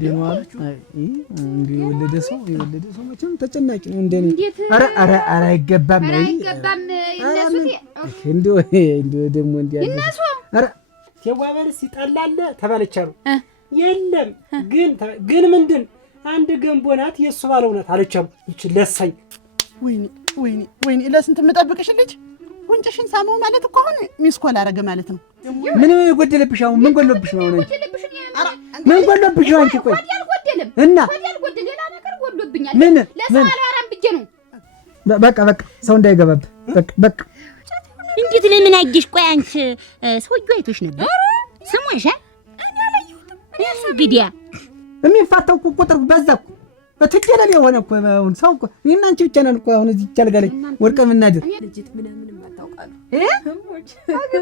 ደህና እንዴ የወለደ ሰው መቼም ተጨናቂ ነው እንደኔ። ኧረ አይገባም እንደው ደግሞ እንዲያ እነሱ ኧረ ተዋበልስ ይጣላል ተባለቻሉ የለም ግን ምንድን አንድ ገንቦ ናት የእሱ ባለው ናት አለቻሉ። ይች ለሳኝ ወይኔ ለስንት የምጠብቅሽ ልጅ ወንጭሽን ሳመው ማለት እኮ አሁን ሚስኮል አደረገ ማለት ነው። ምን ጎደለብሽ? አሁን ምን ጎደለብሽ ነው? ምን ጎደለብሽ አንቺ? ቆይ እና ሌላ ነገር ጎደለብኛል። ምን ለሰማራራም ብዬ ነው። በቃ ሰው እንዳይገባብ በቃ እንዴት ለምን አየሽ? ቆይ አንቺ ሰውዬው አይቶሽ ነበር ስሙሽ? እኔ አላየሁትም። እንግዲያ የሚፋታው ቁጥር በዛ እኮ በትጀለል የሆነ እኮ አሁን ሰው እኮ እኔና አንቺ ብቻ ነን እኮ አሁን እዚህ ይቻልጋለኝ ወርቀ ምናድር ልጅት ምናምን ማታውቃሉ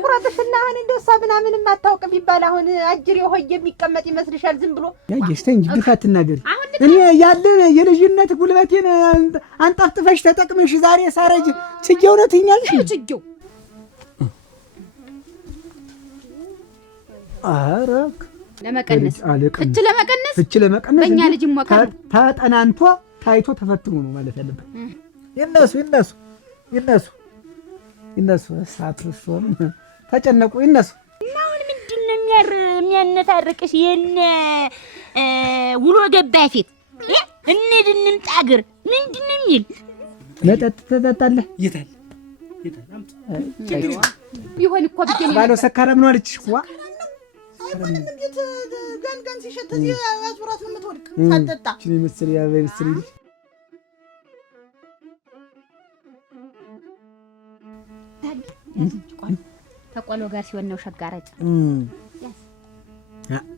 ቁራጥሽና አሁን እንደሷ ምናምን ማታውቅ ቢባል አሁን አጅር ሆይ የሚቀመጥ ይመስልሻል? ዝም ብሎ ያየሽ ተይ እንጂ ግፋት ተናገሪ። እኔ ያለ የልጅነት ጉልበቴን አንጣፍጥፈሽ ተጠቅመሽ ዛሬ ሳረጅ ጽጌው ነው ትኛለሽ። ጽጌው አረክ ለመቀነስ ፍች ለመቀነስ በእኛ ልጅ ሞከረ ተጠናንቶ ታይቶ ተፈትኖ ነው ማለት ያለበት። ይነሱ ሳትርሶም ተጨነቁ ይነሱ። እና አሁን ምንድነው የሚያነታርቅሽ? የነ ውሎ ገባ ፊት እንምጣ አገር ምንድነው የሚል መጠጥ ተጠጣለህ? ይታል ቢሆን እኮ ቢገኝ ባለው ሰካራም ነው አለችሽ እኮ አይሆንም። እንዴት ገንገን ሲሸት እዚህ አዙራት ነው የምትወድቅ ሳትጠጣ? እቺ ምስል ያበይ ምስል ተቆሎ ጋር ሲሆን ነው ሸጋረጭ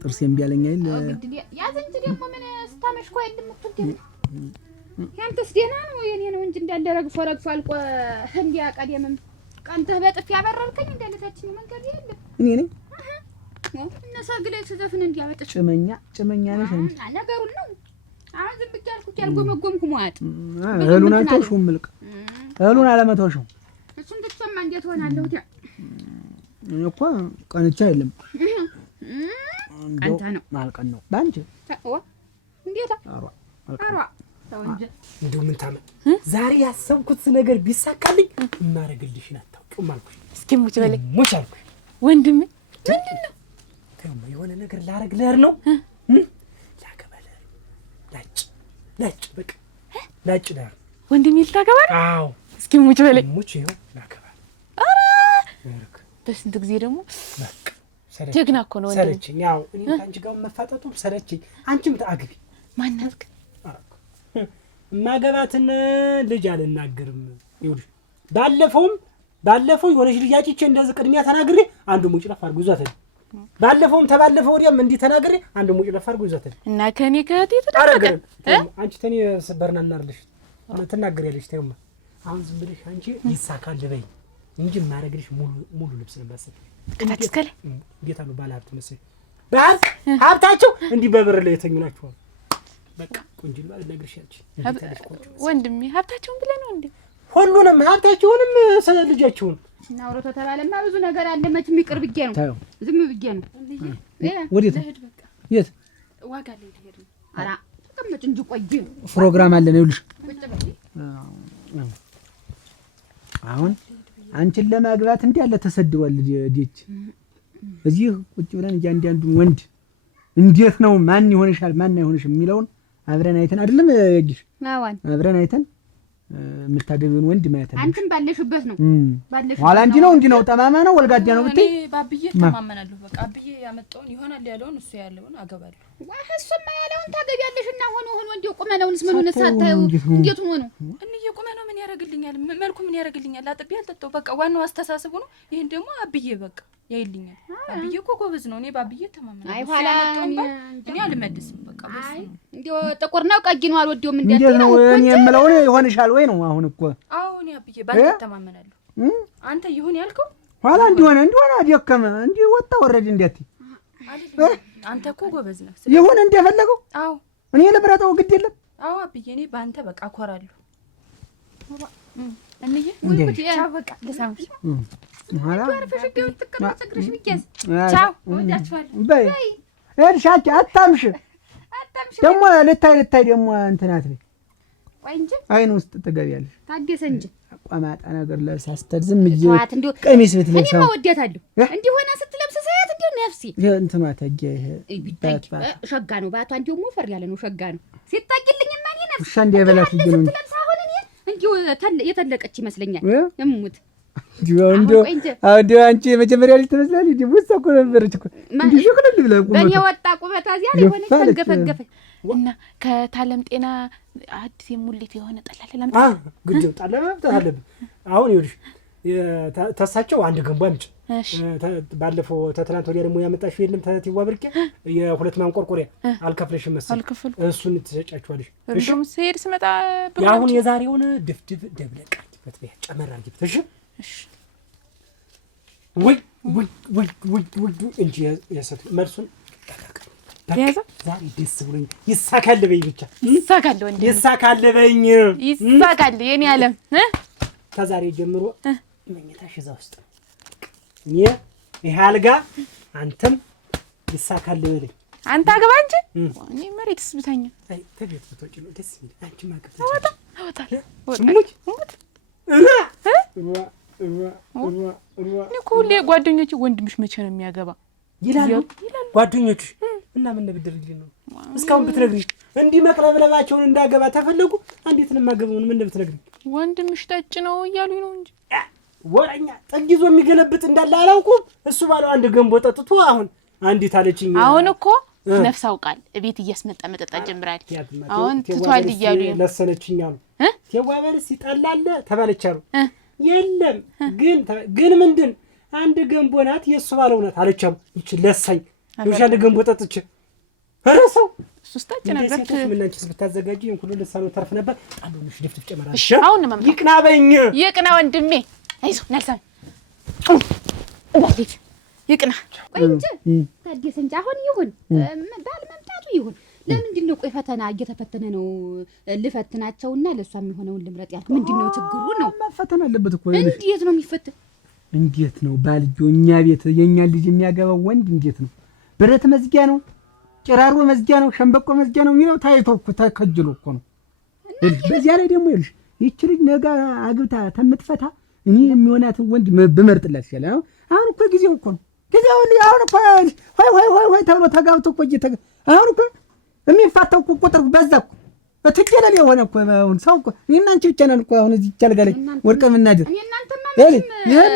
ጥርሴም ቢያለኝ አይደል ያዝ እንጂ ደግሞ ምን ስታመሽ ቆይ እንደምትወድ ያንተስ ደህና ነው የኔ ነው እንጂ እንዳልደረግፎ አልቆ እንዲያ ቀደምም ቀንተህ በጥፍ ያበረርከኝ እንደለታችን መንገድ የለም እኔ ነኝ እና ሰርግ ላይ ስዘፍን እንዲያመጣች ጭመኛ ነሽ አንቺ ነገሩን ነው። አሁን ዝም ብቻ አልኩት ያልጎመጎምኩ ማለት እህሉን አልተውሽውም ምልቅ እህሉን አለመተውሽው እሱን ትሰማ እንዴት ሆናለሁ ታ እኮ ቀንቻ አይደለም ቀንታ ነው ማልቀን ነው ባንቺ እንዴት አራ ታውንጀ እንደው ምን ታመ ዛሬ ያሰብኩት ነገር ቢሳካልኝ እናረግልሽና አታውቂው ማልኩሽ። እስኪ ሙች በለኝ ሙች አልኩሽ ወንድሜ ምንድነው ተማ የሆነ ነገር ላረግ ለር ነው ላገባለ ላጭ በቃ ላጭ ዳር ወንድሜ ልታገባ ነው? አዎ እስኪ ሙች በለኝ ሙች ይኸው ላገባ። አረ በስንት ጊዜ ደግሞ በቃ ጀግና እኮ ነው ወንድሜ። ሰለችኝ። ያው እኔ ካንቺ ጋር መፋጠጡ ሰለችኝ። አንቺም ታግቢ። ማናልክ ማገባትን ልጅ አልናገርም። ይኸውልሽ ባለፈው የሆነሽ ልጅ አጭቼ እንደዚህ ቅድሚያ ተናግሬ አንዱ ሙጭ ለፋር ጉዛተ ባለፈውም ተባለፈው ወዲያም እንዲህ ተናግሬ አንዱ ሙጭ ለፋር ጉዛተ እና ከኔ ከህቴ ተደረገ አንቺ ተኔ ሰበርና እናርልሽ ትናገሪያለሽ። ተይማ አሁን ዝም ብለሽ አንቺ ይሳካል በይ እንጂ ማረግልሽ ሙሉ ልብስ ለማሰጥ ከተስከለ እንዴት አሉ ባለ ሀብት መሰለኝ ባስ ሀብታቸው እንዲህ በብር ላይ የተኙ ናቸው። በቃ ቆንጆ ማለት ነግርሻለች ወንድሜ ሀብታቸውን ብለህ ነው እንዴ? ሁሉንም ሀብታቸውንም ልጃቸውን እና አውሮቶ ተባለማ ብዙ ነገር አለ። መቼም ይቅር ብዬ ነው ዝም ብዬ ነው። ወዴት የት ዋጋ ላይ ልሄድ ነው። ኧረ ተቀመጭ እንጂ ቆይ ፕሮግራም አለን። ይኸውልሽ አሁን አንቺን ለማግባት እንዲህ ያለ ተሰድዋል ልጅ እዚህ ቁጭ ብለን እያንዳንዱን ወንድ እንዴት ነው ማን ይሆንሻል ማን አይሆንሽ የሚለውን አብረን አይተን አይደለም ያግሽ አብረን አይተን የምታገቢውን ወንድ ማየት አለ። አንተም ባለሽበት ነው ባለሽበት ኋላ እንዲህ ነው እንዲህ ነው ጠማማ ነው ወልጋዳ ነው ብትይ ባብዬ ተማመናለሁ። በቃ አብዬ ያመጣውን ይሆናል ያለውን እሱ ያለውን አገባለሁ። እሱማ ያለውን ታገቢያለሽና ሆኖ እንዲው ቁመነውንስ ምን ሆነ ሳታዩ እንዴት ሆኖ እንዬ ቁመነው ምን ያረግልኛል? መልኩ ምን ያረግልኛል? አጥቤ አልጠጣው በቃ ዋናው አስተሳሰቡ ነው። ይሄን ደግሞ አብዬ በቃ ያይልኛል። አብዬ እኮ ጎበዝ ነው። እኔ ባብዬ ተማመናለሁ። አይ ኋላ እኔ አልመልስም በቃ በስ እንዲው ጥቁር ነው ቀይ ነው አልወደውም እንዴት ነው እኔ የምለው ይሆንሻል ወይ ነው አሁን እኮ አዎ እኔ አብዬ ባንተ ተማመናለሁ። አንተ ይሁን ያልከው ኋላ እንዲሆነ አደከመ እንዲህ ወጣ ወረድ እንዴት አንተ እኮ ጎበዝ ነህ። ይሁን እንደፈለገው አዎ እኔ ልብረጠው ግድ የለም። አዎ አብዬ እኔ ባንተ በቃ አኮራለሁ። እንዬ ቻው በቃ ለሳምሽ ኋላ ፈሽገው ተቀመጥሽ ቢያዝ ቻው ወዳችኋለሁ በይ እርሻች አታምሽ ደግሞ ልታይ ደግሞ እንትናት ነው ቆይ እንጂ አይን ውስጥ ትገቢያለሽ። ታደሰ እንጂ አቋማጣ ነገር ለብሳ ስትል ዝም ብዬ ቀሚስ ብትለብሳ እኔማ ወዲያታለሁ። እንዲህ ሆና ስትለብስ ሳያት እንዲሁ ነፍሴ እንትማ ታጌ ሸጋ ነው ባቷ እንዲሁ ሞፈር ያለ ነው ሸጋ ነው ሲታቂልኝማ እኔ ነፍሴ ውሻ እንዲያበላት ብዬ ነው ስትለብስ አሁን እኔ እንዲሁ የተለቀች ይመስለኛል እሙት እንዲሁ አንቺ የመጀመሪያ ልጅ ትመስላለች። እንዲሁ ውስጥ እኮ ነበረች እኮ እንዲሁ ሽክልል ብላ ቁመቷ በእኔ ወጣ ቁመቷ እዚያ ላይ ሆነች ተንገፈገፈ እና ከታለም ጤና አዲስ የሙሊት የሆነ ጠላ ለምን ግድ ጠላ መምጣት አለብን። አሁን ይኸውልሽ ተሳቸው አንድ ገንቦ አምጪ። ባለፈው ተትናንት ወዲያ ደግሞ ያመጣሽው የለም ተቲዋ ብርቄ የሁለት ማንቆርቆሪያ አልከፍለሽም መሰለኝ እሱን ትሰጫቸዋለሽ። እሺ ስሄድ ስመጣ አሁን የዛሬውን ድፍድፍ ደብለቅ በትበያ ጨመራ አድርጊበት። እሺ ወይ እንጂ የሰጡ መልሱን ያዛ ዛሬ ደስ ብሎኝ ይሳካል በይ ብቻ ይሳካል ወንድ ይሳካል በይኝ ይሳካል የኔ ዓለም ከዛሬ ጀምሮ መኝታሽ እዛ ውስጥ እኔ ይሄ አልጋ አንተም ይሳካል በለኝ። አንተ አገባ እንጂ እኔ መሬትስ ብታኛ አይ ተቤት ብትወጪ ነው ደስ የሚል። አንቺ ማከፍ ወጣ እኔ እኮ ሁሌ ጓደኞቼ ወንድምሽ መቼ ነው የሚያገባ ይላሉ ጓደኞችሽ እና ምን ብድርልኝ ነው እስካሁን ብትነግሪኝ እንዲህ መቅለብለባቸውን እንዳገባ ተፈለጉ አንዴት ነው የማገባውን ምን ብትነግሪኝ ወንድምሽ ጠጭ ነው እያሉኝ ነው እንጂ ወራኛ ጠጅዞ የሚገለብጥ እንዳለ አላውቁም። እሱ ባለው አንድ ገንቦ ጠጥቶ አሁን አንዲት አለችኝ። አሁን እኮ ነፍስ አውቃል ቤት እያስመጣ መጠጣት ጀምራል። አሁን ትቷል እያሉኝ ነው ለሰነችኝ አሉ ተዋበልስ ይጣላል ተባለቻሉ የለም ግን ምንድን አንድ ገንቦ ናት የሱ ባለው ናት አለቻሉ። ይች ለሳኝ ይሻል ገንቦ ጠጥቼ ረሰው ሱስታጭ ነበር ምንንችስ ብታዘጋጂ እንኩሉ ለሳኑ ተርፍ ነበር። ጣሉንሽ ድፍድፍ ጨመራሽ። እሺ አሁን ማማ ይቅናበኝ ይቅና ወንድሜ አይዞ ነልሰን እንዴት ይቅና ቆይ እንጂ ታዲያ እንጂ አሁን ይሁን ባል መምጣቱ ይሁን ለምንድን ነው ቆይ ፈተና እየተፈተነ ነው ልፈትናቸውና ለሷ የሚሆነውን ልምረጥ ያልኩ ምንድነው ችግሩ ነው መፈተን አለበት እኮ እንዴት ነው የሚፈተን እንዴት ነው ባልጆ እኛ ቤት የኛ ልጅ የሚያገባው ወንድ እንዴት ነው ብረት መዝጊያ ነው ጭራሮ መዝጊያ ነው ሸምበቆ መዝጊያ ነው የሚለው ታይቶ እኮ ተከጅሎ እኮ ነው በዚያ ላይ ደግሞ ይልሽ ይቺ ልጅ ነገ አግብታ ተምትፈታ እኔ የሚሆናትን ወንድ በመርጥላት ይችላል። አሁን እኮ ጊዜው እኮ ነው ጊዜው አሁን እኮ ሆይ ተብሎ ተጋብቶ እኮ አሁን እኮ የሚፋታው እኮ ቁጥር በዛ እኮ በትገለል የሆነ እኮ አሁን ሰው እኮ እኔና አንቺ ብቻ ነን እኮ አሁን እዚህ ቻልጋለኝ ወርቀ ምናድር ይሄን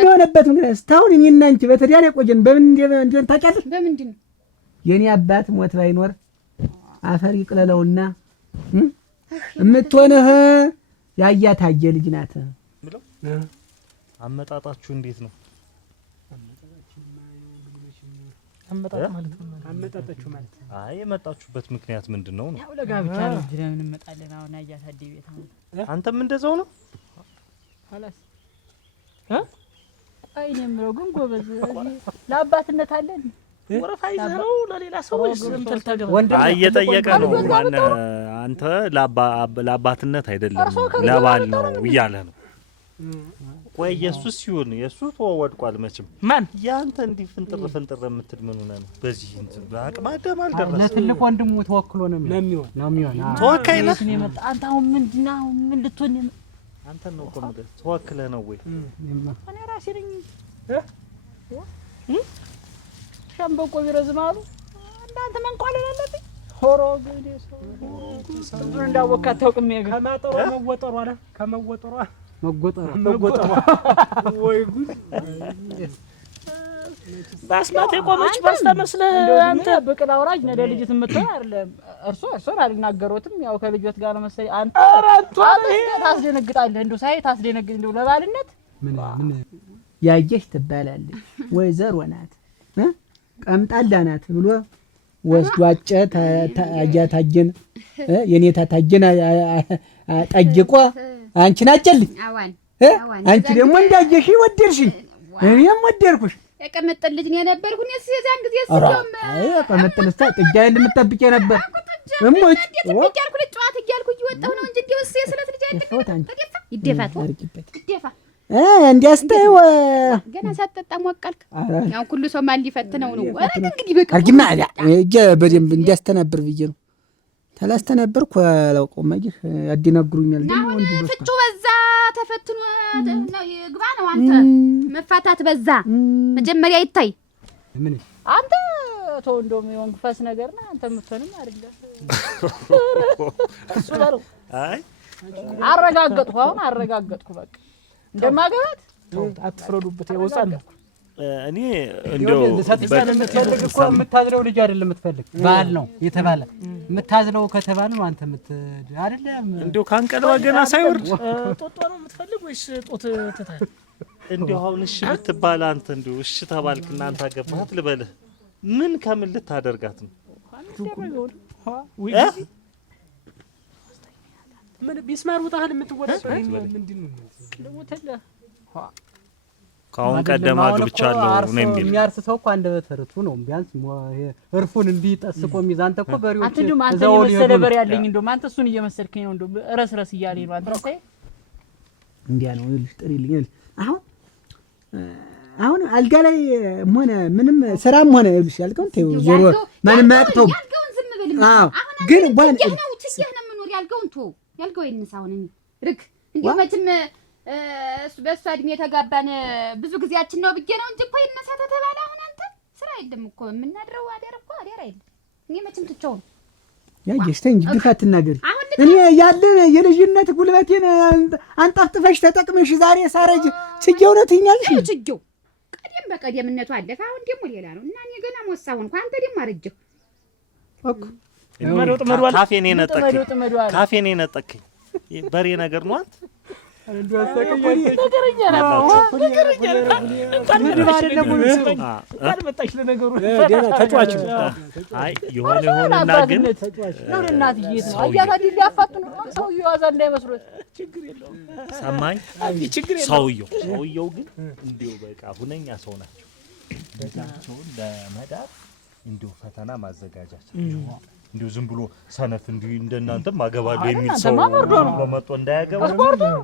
የሆነበት ምክንያት እስካሁን እኔና አንቺ በትዳር የቆየን በምን እንደሆነ ታውቂያለሽ? በምንድን ነው የኔ አባት ሞት ባይኖር አፈር ይቅለለውና እምትሆነህ ያያታየ ልጅ ናት ብለው አመጣጣችሁ እንዴት ነው? አመጣጣችሁ ማለት አይ የመጣችሁበት ምክንያት ምንድነው ነው? ያው ለጋብቻ ነው እንጂ ለምን እንመጣለን? አሁን አያታደ ቤት አሁን አንተም እንደዛው ነው? خلاص አይ የምለው ግን ጎበዝ ለአባትነት አለን ወረፋ ይዘህ ነው ለሌላ ሰዎች እንትን ተገባ አይ እየጠየቀ ነው ማን አንተ ለአባትነት አይደለም ለባል ነው እያለ ነው። ቆይ ኢየሱስ ይሁን ኢየሱስ ተወወድቋል መቼም ማን ያንተ እንዲህ ፍንጥር የምትል ምን ሆነ ነው? በዚህ እንትን በአቅማ ደም አልደረሰ ለትልቅ ወንድሙ ተወክሎ ነው የሚሆን ተወካይ ነህ የመጣ አንተ አሁን ምንድነው ምን ልትሆን አንተ ነው እኮ ማለት ተወክለህ ነው ወይ? እኔ ራሴ ነኝ ሸምበቆ ቢረዝማሉ እንዳንተ መንቋለል አለብኝ ሆሮ ግዴ ሰው እንዳወካ ታውቅም ያገ ከማጠሯ መወጠሯ አለ ከመወጠሯ መጎጠሯ ወይ ጉድ ባስማት የቆመች ባስታ መስለህ አንተ በቅል አውራጅ ነደ ልጅት የምትሆን አይደለም። እርሶን አልናገሮትም ያው ከልጆት ጋር መሰለኝ አንተ ታስደነግጣለህ እንደው ሳይ ታስደነግጥ እንደው ለባልነት ምን ያየሽ ትባላለች ወይዘሮ ናት ቀምጣላ ናት ብሎ ወስዶ አጨ ታያታጀን የኔ ታታጀን ጠይቆ አንቺን አጨልኝ አንቺ ደግሞ እንዳየሽ ወደርሽኝ እኔም ወደርኩሽ የቀመጠል ልጅ ነው የነበርኩኝ የዛን ጊዜ ሲሎም አይ ቀመጠልስታ ጥጃዬን ልምጠብቄ ነበር እሞች ወጥያልኩ ልጫዋት እያልኩ እየወጣሁ ነው እንጂ እንደው ስለስለት ልጅ አይደለም ይደፋት ይደፋ እንዲያስተው ገና ሳትጠጣ ሞቀልክ ያው ሁሉ ሰው ማን ሊፈትነው ነው ወራክ እንግዲህ በቃ አርግማ እጄ በደንብ እንዲያስተናብር ብዬ ነው ተላስተ ነበርኩ አላውቀውም። አየህ ያደናግሩኛል። ደግሞ ወንዱ ፍቹ በዛ ተፈትኖ ነው ይግባ ነው። አንተ መፋታት በዛ መጀመሪያ ይታይ። ምን አንተ ተው እንደውም የሆንክ ፈስ ነገር ነህ አንተ የምትሆንም አይደለም። እሱ ነው። አይ አረጋገጥኩ፣ አሁን አረጋገጥኩ። በቃ እንደማገባት አትፍረዱበት። ይወጣል እኔ እንደው ለሰጥተን የምትፈልግ እኮ የምታዝለው ልጅ አይደለም የምትፈልግ ባል ነው የተባለ የምታዝለው ከተባለ ነው አንተ አይደለም። እንደው ካንቀልባ ገና ሳይወርድ ጦጦ ነው የምትፈልግ ወይስ ጦት ትታይ? እንደው አሁን እሺ ብትባል አንተ እንደው እሺ ተባልክ እናንተ አገባት ልበልህ ምን ከምን ልታደርጋት ነው? ምን ቢስማር ወጣህል የምትወዳው ምንድነው? ለሞተለ ካሁን ቀደም አግብቻለሁ ነው የሚል የሚያርስ ሰው እኮ አንደ በተርቱ ነው ቢያንስ እርፉን እንዲህ ጠስቆ ሚዛን ተኮ በሪዎች አንተ እንደውም አንተ የመሰለ በሬ ያለኝ እንደውም አንተ እሱን እየመሰልከኝ ነው እንደውም ረስ እያለኝ ነው አንተ ሳይ እንዲያ ነው ይልሽ ጥሪልኝ። አሁን አልጋ ላይ ሆነ ምንም ስራም ሆነ ይልሽ ያልከው ተው ዞሮ ማንም ማያቅተው ያልከውን ዝም በል። አዎ ግን ባን ነው ትየህ ነው የምኖር ያልከውን ተው ያልከው ይነሳውን ርክ እንዴ መቼም በእሷ እድሜ የተጋባን ብዙ ጊዜያችን ነው ብዬ ነው እንጂ እኮ ይነሳ ተተባለ። አሁን አንተ ስራ የለም እኮ የምናድረው አደር እኮ አደር አይደለም። እኔ መቼም ትቼው ነው ያየሽ ተይ እንጂ ግፋት ትናገሪ። እኔ ያለን የልጅነት ጉልበቴን አንጣፍጥፈሽ ተጠቅመሽ ዛሬ ሳረጅ ችጌው ነው ትኛለሽ። ችጌው ቀደም በቀደምነቱ አለፈ። አሁን ደግሞ ሌላ ነው እና እኔ ገና ሞሳው እንኳን አንተ ደግሞ አረጀህ እኮ ካፌኔ ነጠቀኝ በሬ ነገር ነው አንተ ነገረኛ ነው ካልመጣሽ ለነገሩ ተጫዋች አይ የሆነና ግን ነው እናትዬ ነው አያታ ሊያፋጥ ነው ሰው ይዋዛ እንዳይመስሉት ችግር የለውም ሰማኝ ሰውየው ግን እንዲው በቃ ሁነኛ ሰው ናቸው በዛቸውን ለመዳር እንዲው ፈተና ማዘጋጃቸው እንዲው ዝም ብሎ ሰነፍ እንዲው እንደናንተ ማገባለው የሚል ሰው ለመጥቶ እንዳያገባ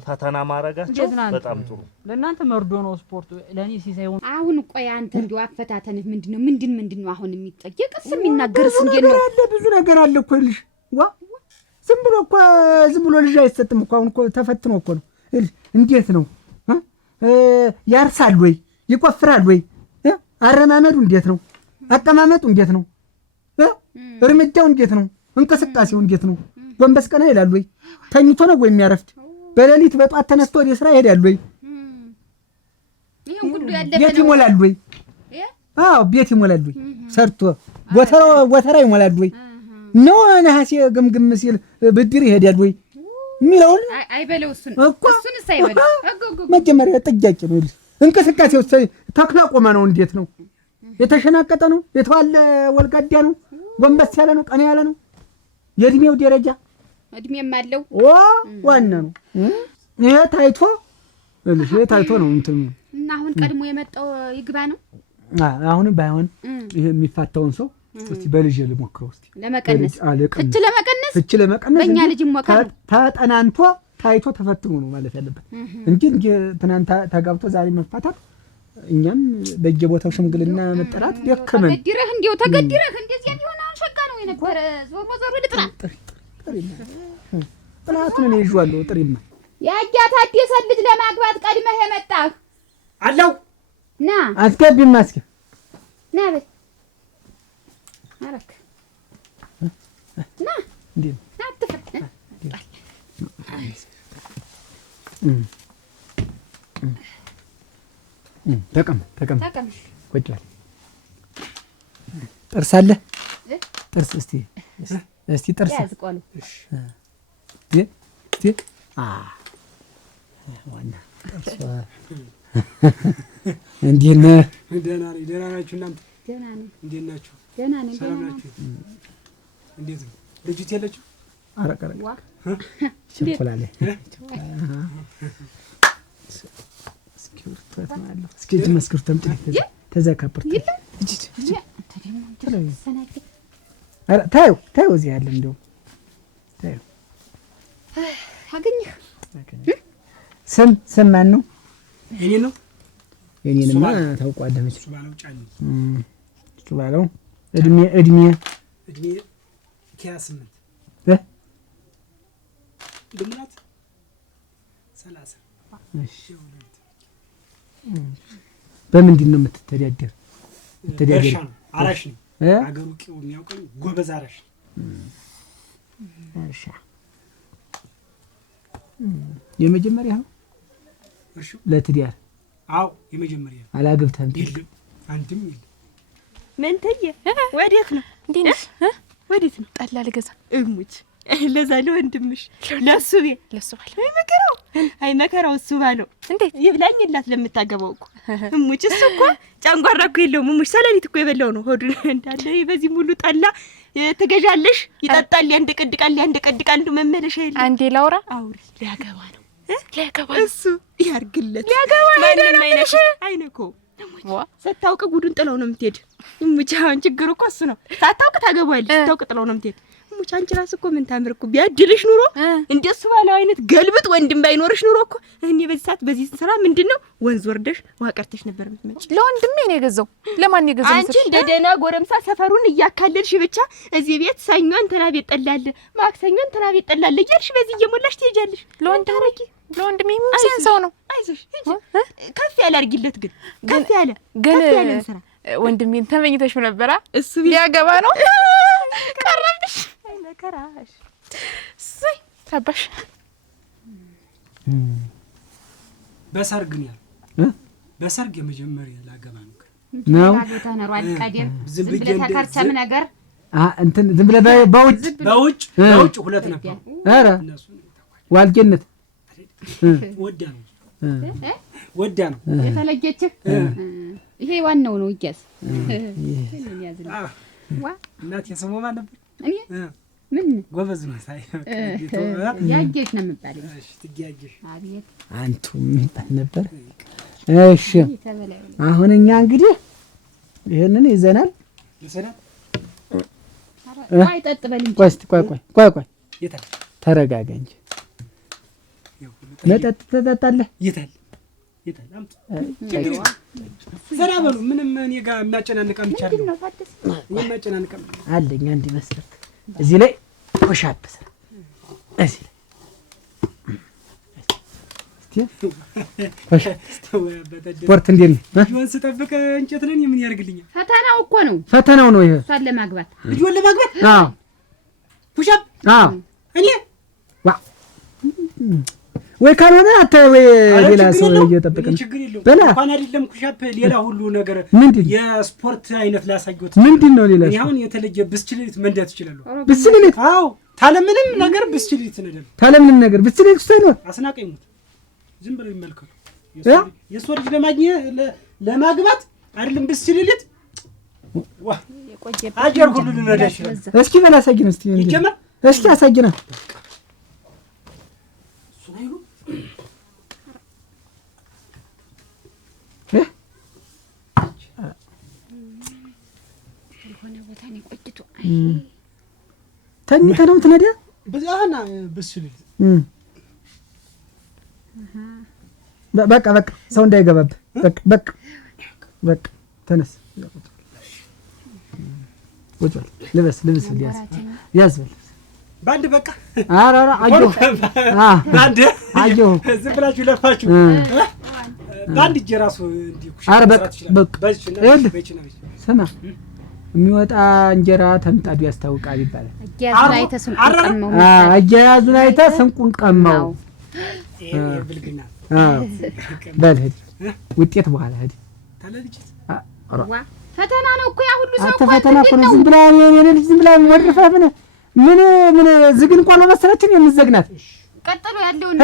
ፈተና ማረጋቸው በጣም ጥሩ ለእናንተ መርዶ ነው ስፖርቱ ለኔ ሲሳይው። አሁን ቆይ አንተ እንዲው አፈታተንህ ምንድነው አሁን የሚጠየቅስ የሚናገርስ እንዴት ነው? አለ ብዙ ነገር አለ እኮ ልጅ ዋ ዝም ብሎ ልጅ አይሰጥም እኮ አሁን እኮ ተፈትኖ እኮ ነው። እንዴት ነው ያርሳል ወይ ይቆፍራል ወይ አረማመዱ እንዴት ነው? አቀማመጡ እንዴት ነው? እርምጃው እንዴት ነው? እንቅስቃሴው እንዴት ነው? ጎንበስ ቀና ይላል ወይ? ተኝቶ ነው ወይ የሚያረፍድ? በሌሊት በጧት ተነስቶ ወደ ስራ ይሄዳል ወይ? ይሄን ሁሉ ያለበ ቤት ይሞላል ወይ? አዎ ቤት ይሞላል ወይ? ሰርቶ ወተራ ይሞላል ወይ? ነው ነሐሴ ግምግም ሲል ብድር ይሄዳል ወይ? የሚለውን አይበለው እሱንስ አይበለው። መጀመሪያ ጥያቄ ነው። እንቅስቃሴው ተክላ ቆመ ነው እንዴት ነው? የተሸናቀጠ ነው? የተዋለ ወልጋዳ ነው? ጎንበስ ያለ ነው? ቀና ያለ ነው? የእድሜው ደረጃ እድሜም አለው ዋና ነው። ይሄ ታይቶ ነው እንትን እና አሁን ቀድሞ የመጣው ይግባ ነው። አሁንም ባይሆን ይሄ የሚፋታውን ሰው እስቲ በልጅ ልሞክረው እስቲ ለመቀነስ ፍች ለመቀነስ በእኛ ልጅ ሞከረ ተጠናንቶ ታይቶ ተፈትኖ ነው ማለት ያለበት እንጂ ትናንት ተጋብቶ ዛሬ መፋታት እኛም በየቦታው ሽምግልና መጠራት ደከመን። ተገድረህ እንደዚህ የሚሆን አንሸጋ ነው የነበረ ዞሮ ጥላቱን እኔ ይዤዋለሁ። ጥሪማ ያጃት አዲስ ልጅ ለማግባት ቀድመህ የመጣህ አለው ና አስገቢማ እስኪ ና በል አረክ ና እንዴ አትፈት ተቀም ቁጭ በል። ጥርስ አለ ጥርስ እስቲ ጥርስ ያዝቆሉ ዋና ጥርስ እንዴት ነህ? ደህና ናችሁ እናንተ? ደህና ነኝ። እንዴት ናችሁ? ደህና ነኝ። ሰላም ናችሁ? እንዴት ነው ልጅት የለችው? አረቀረቅ ሸፍላለ እስኪ መስክርተም ተዘካፕርት ታዩ እዚህ ያለ እንደው ታዩ አገኘህ። ስም ማን ነው? እኔ ነው። የኔንማ ታውቀዋለህ መቼም። እሱ ባለው እድሜ ኪያ 8 ድምላት 30 እሺ በምንድን ነው የምትተዳደር? እርሻ ነው። አራሽ ነው። አገሩ ቂው የሚያውቀኝ ጎበዝ አራሽ እርሻ የመጀመሪያ ነው እርሹ ለትዳር? አዎ የመጀመሪያ። አላገብተህም? የለም አንድም የለም። መንተዬ ወዴት ነው? እንዴት ነሽ? ወዴት ነው? ጠላ ልገዛ እሙች ለዛ ለወንድምሽ ለሱ ቤት ለሱ ባለ አይ መከራው እሱ ባለው እንዴት ይብላኝላት ለምታገባው እኮ እሙች እሱ እኮ ጨንጓራ እኮ የለውም። እሙች ሰለሊት እኮ የበላው ነው ሆዱ እንዳለ በዚህ ሙሉ ጠላ ትገዣለሽ። ይጠጣል፣ ያንደቀድቃል፣ ያንደቀድቃል። መመለሻ የለም። አንዴ ላውራ አውሪ። ሊያገባ ነው ሊያገባ እሱ ያርግለት። ሊያገባ ማንም አይነኮ ስታውቅ ጉዱን ጥለው ነው የምትሄድ። እሙች አሁን ችግሩ እኮ እሱ ነው። ሳታውቅ ታገባለች፣ ስታውቅ ጥለው ነው የምትሄድ። እሙች አንቺ ራስ እኮ ምን ታምር እኮ ቢያድልሽ ኑሮ እንደሱ ባለው አይነት ገልብጥ ወንድም ባይኖርሽ ኑሮ እኮ እኔ በዚህ ሰዓት በዚህ ስራ ምንድነው ወንዝ ወርደሽ ዋቀርተሽ ነበር የምትመጪ። ለወንድሜ ነው የገዛው። ለማን ነው የገዛው? አንቺ እንደ ደህና ጎረምሳ ሰፈሩን እያካለልሽ ብቻ እዚህ ቤት ሰኞ እንትና ቤት ጠላለ፣ ማክሰኞ እንትና ቤት ጠላለ እያልሽ በዚህ እየሞላሽ ትሄጃለሽ። ለወንድሜ ምን ሰው ነው? አይዞሽ ሂጂ። ከፍ ያለ አድርጊለት ግን ከፍ ያለ ስራ። ወንድሜን ተመኝተሽ ነበራ? እሱ ሊያገባ ነው። ቀረብሽ። አይ መከራሽ። ሰይ ታባሽ በሰርግ ነው በሰርግ የመጀመሪያ ላገባ ነው ነው ተነሯል። ቀደም ዝም ብለህ ተከርቸም ነገር እንትን ዝም ብለህ በውጭ ሁለት ነበር። ኧረ ዋልጌነት ወዳ ነው የተለየችህ። ይሄ ዋናው ነው። ይያዝ እናት የስሙ ማን ነበር? እኔ ምን ጎበዝ ነው ሳይ ያጌሽ ነው የምባለው። እሺ ትያጌሽ። አቤት አንቱ የሚባል ነበር። እሺ አሁን እኛ እንግዲህ ይሄንን ይዘናል። አይ ጠጥ በል እንጂ። ቆይ የታል? ተረጋጋ እንጂ መጠጥ ትጠጣለህ? የታል? አምጥ ዘና በሉ። ምንም እኔ ጋር የሚያጨናንቀም ይቻላል ነው ታደስ። የሚያጨናንቀም አለኝ አንድ መስረት እዚህ ላይ ወሻብስ እዚህ ላይ ስፖርት እንዴት ነው? ልጅዋን ስጠብቅ እንጨት ነን። ምን ያደርግልኛል? ፈተናው እኮ ነው። ፈተናው ነው ይሄ። እሷን ለማግባት ልጅዋን ለማግባት? አዎ ፑሻፕ? አዎ እኔ ወይ ካልሆነ አታ ወይ ሌላ ሰው እየጠበቀን ችግር የለውም። እንኳን አይደለም ኩሻፕ ሌላ ሁሉ ነገር የስፖርት አይነት ላሳየሁት። ምንድነው ሌላ? አሁን የተለየ ብስክሌት መንዳት እችላለሁ። ብስክሌት? አዎ ታለምንም ነገር ብስክሌት ነደል። ታለምንም ነገር ብስክሌት ሳይኖር አስናቀኝ ሙት ዝም ብለው ይመልከቱ። የሷ ልጅ ለማግባት አይደለም ብስክሌት ዋ አጀር ሁሉ ልነዳ ይችላል። እስኪ በላ አሳየን እስቲ ይጀምር። እስኪ አሳየና ተኝተህ ነው የምትነዳ? በዛና ብስክሌት በቃ ሰው እንዳይገባብህ። በቃ ተነስ፣ ቁጭ በል፣ ልበስ ያዝ በል ባንድ በቃ ኧረ አየሁ ዝም ብላችሁ ለፋችሁ። ባንድ እጄ ራሱ እንዲኩሽ ኧረ በቃ ስማ፣ የሚወጣ እንጀራ ተምጣዱ ያስታውቃል ይባላል። አያያዙን አይተህ ስንቁን ቀማው። ብልግና በል ሂድ፣ ውጤት በኋላ ሂድ። ፈተና ነው እኮ ያ ሁሉ ሰው እኮ ፈተና እኮ ነው። ዝም ብላ የኔ ልጅ ዝም ብላ ወድፋ ምን ዝግን እንኳን መሰለችን የምዘግናት። ቀጥሎ ያለውን